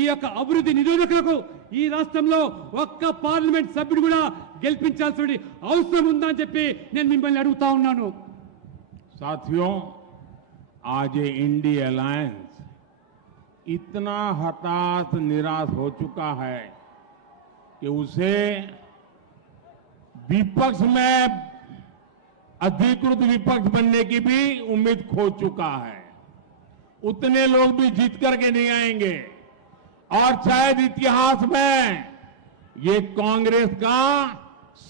ఈ యొక్క అభివృద్ధి నిరోధకులకు ఈ రాష్ట్రంలో ఒక్క పార్లమెంట్ సభ్యుడు కూడా గెలిపించాల్సిన అవసరం ఉందా అని చెప్పి నేను మిమ్మల్ని అడుగుతా ఉన్నాను. साथियों, आज ये इंडी अलायंस इतना हताश निराश हो चुका है कि उसे विपक्ष में अधिकृत विपक्ष बनने की भी उम्मीद खो चुका है. उतने लोग भी जीत करके नहीं आएंगे और शायद इतिहास में ये कांग्रेस का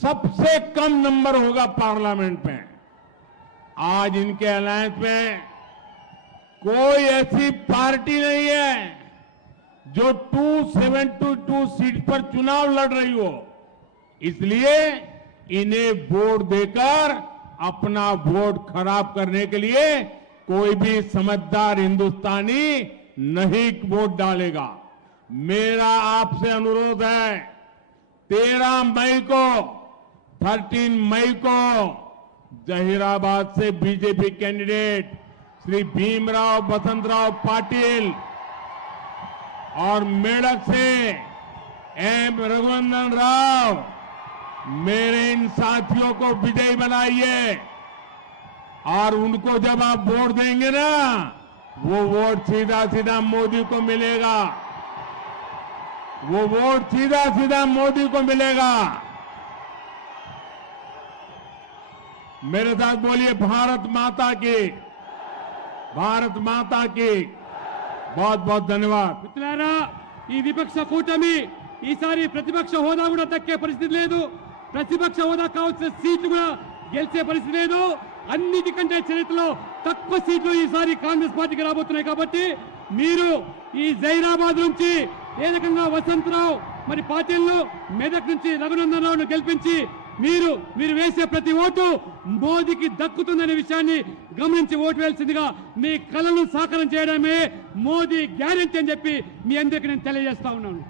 सबसे कम नंबर होगा पार्लियामेंट में. आज इनके अलायंस में कोई ऐसी पार्टी नहीं है जो 272 सीट पर चुनाव लड़ रही हो. इसलिए इन्हें वोट देकर अपना वोट खराब करने के लिए कोई भी समझदार हिंदुस्तानी नहीं वोट डालेगा. मेरा आपसे अनुरोध है, 13 मई को 13 मई को जहीराबाद से बीजेपी कैंडिडेट श्री भीमराव बसंतराव पाटिल और मेडक से एम रघुनंदन राव, मेरे इन साथियों को विजयी बनाइए और उनको जब आप वोट देंगे ना, वो वोट सीधा सीधा मोदी को मिलेगा. वो वोट सीधा सीधा मोदी को मिलेगा. मेरे साथ बोलिए भारत माता की, भारत माता की. बहुत बहुत धन्यवाद. మిత్రులారా, ఈ విపక్ష కూటమి ఈసారి ప్రతిపక్ష హోదా కూడా దక్కే పరిస్థితి లేదు. ప్రతిపక్ష హోదా కావాల్సిన సీట్లు కూడా గెలిచే పరిస్థితి లేదు. అన్నిటికంటే చరిత్రలో తక్కువ సీట్లు ఈసారి కాంగ్రెస్ పార్టీకి రాబోతున్నాయి. కాబట్టి మీరు ఈ జైరాబాద్ నుంచి ఏ రకంగా వసంతరావు మరి పాటిల్, మెదక్ నుంచి రఘునందన్ రావును గెలిపించి మీరు వేసే ప్రతి ఓటు మోదీకి దక్కుతుందనే విషయాన్ని గమనించి ఓటు వేయాల్సిందిగా మీ కలను సాకారం చేయడమే మోదీ గ్యారెంటీ అని చెప్పి మీ అందరికీ నేను తెలియజేస్తా ఉన్నాను.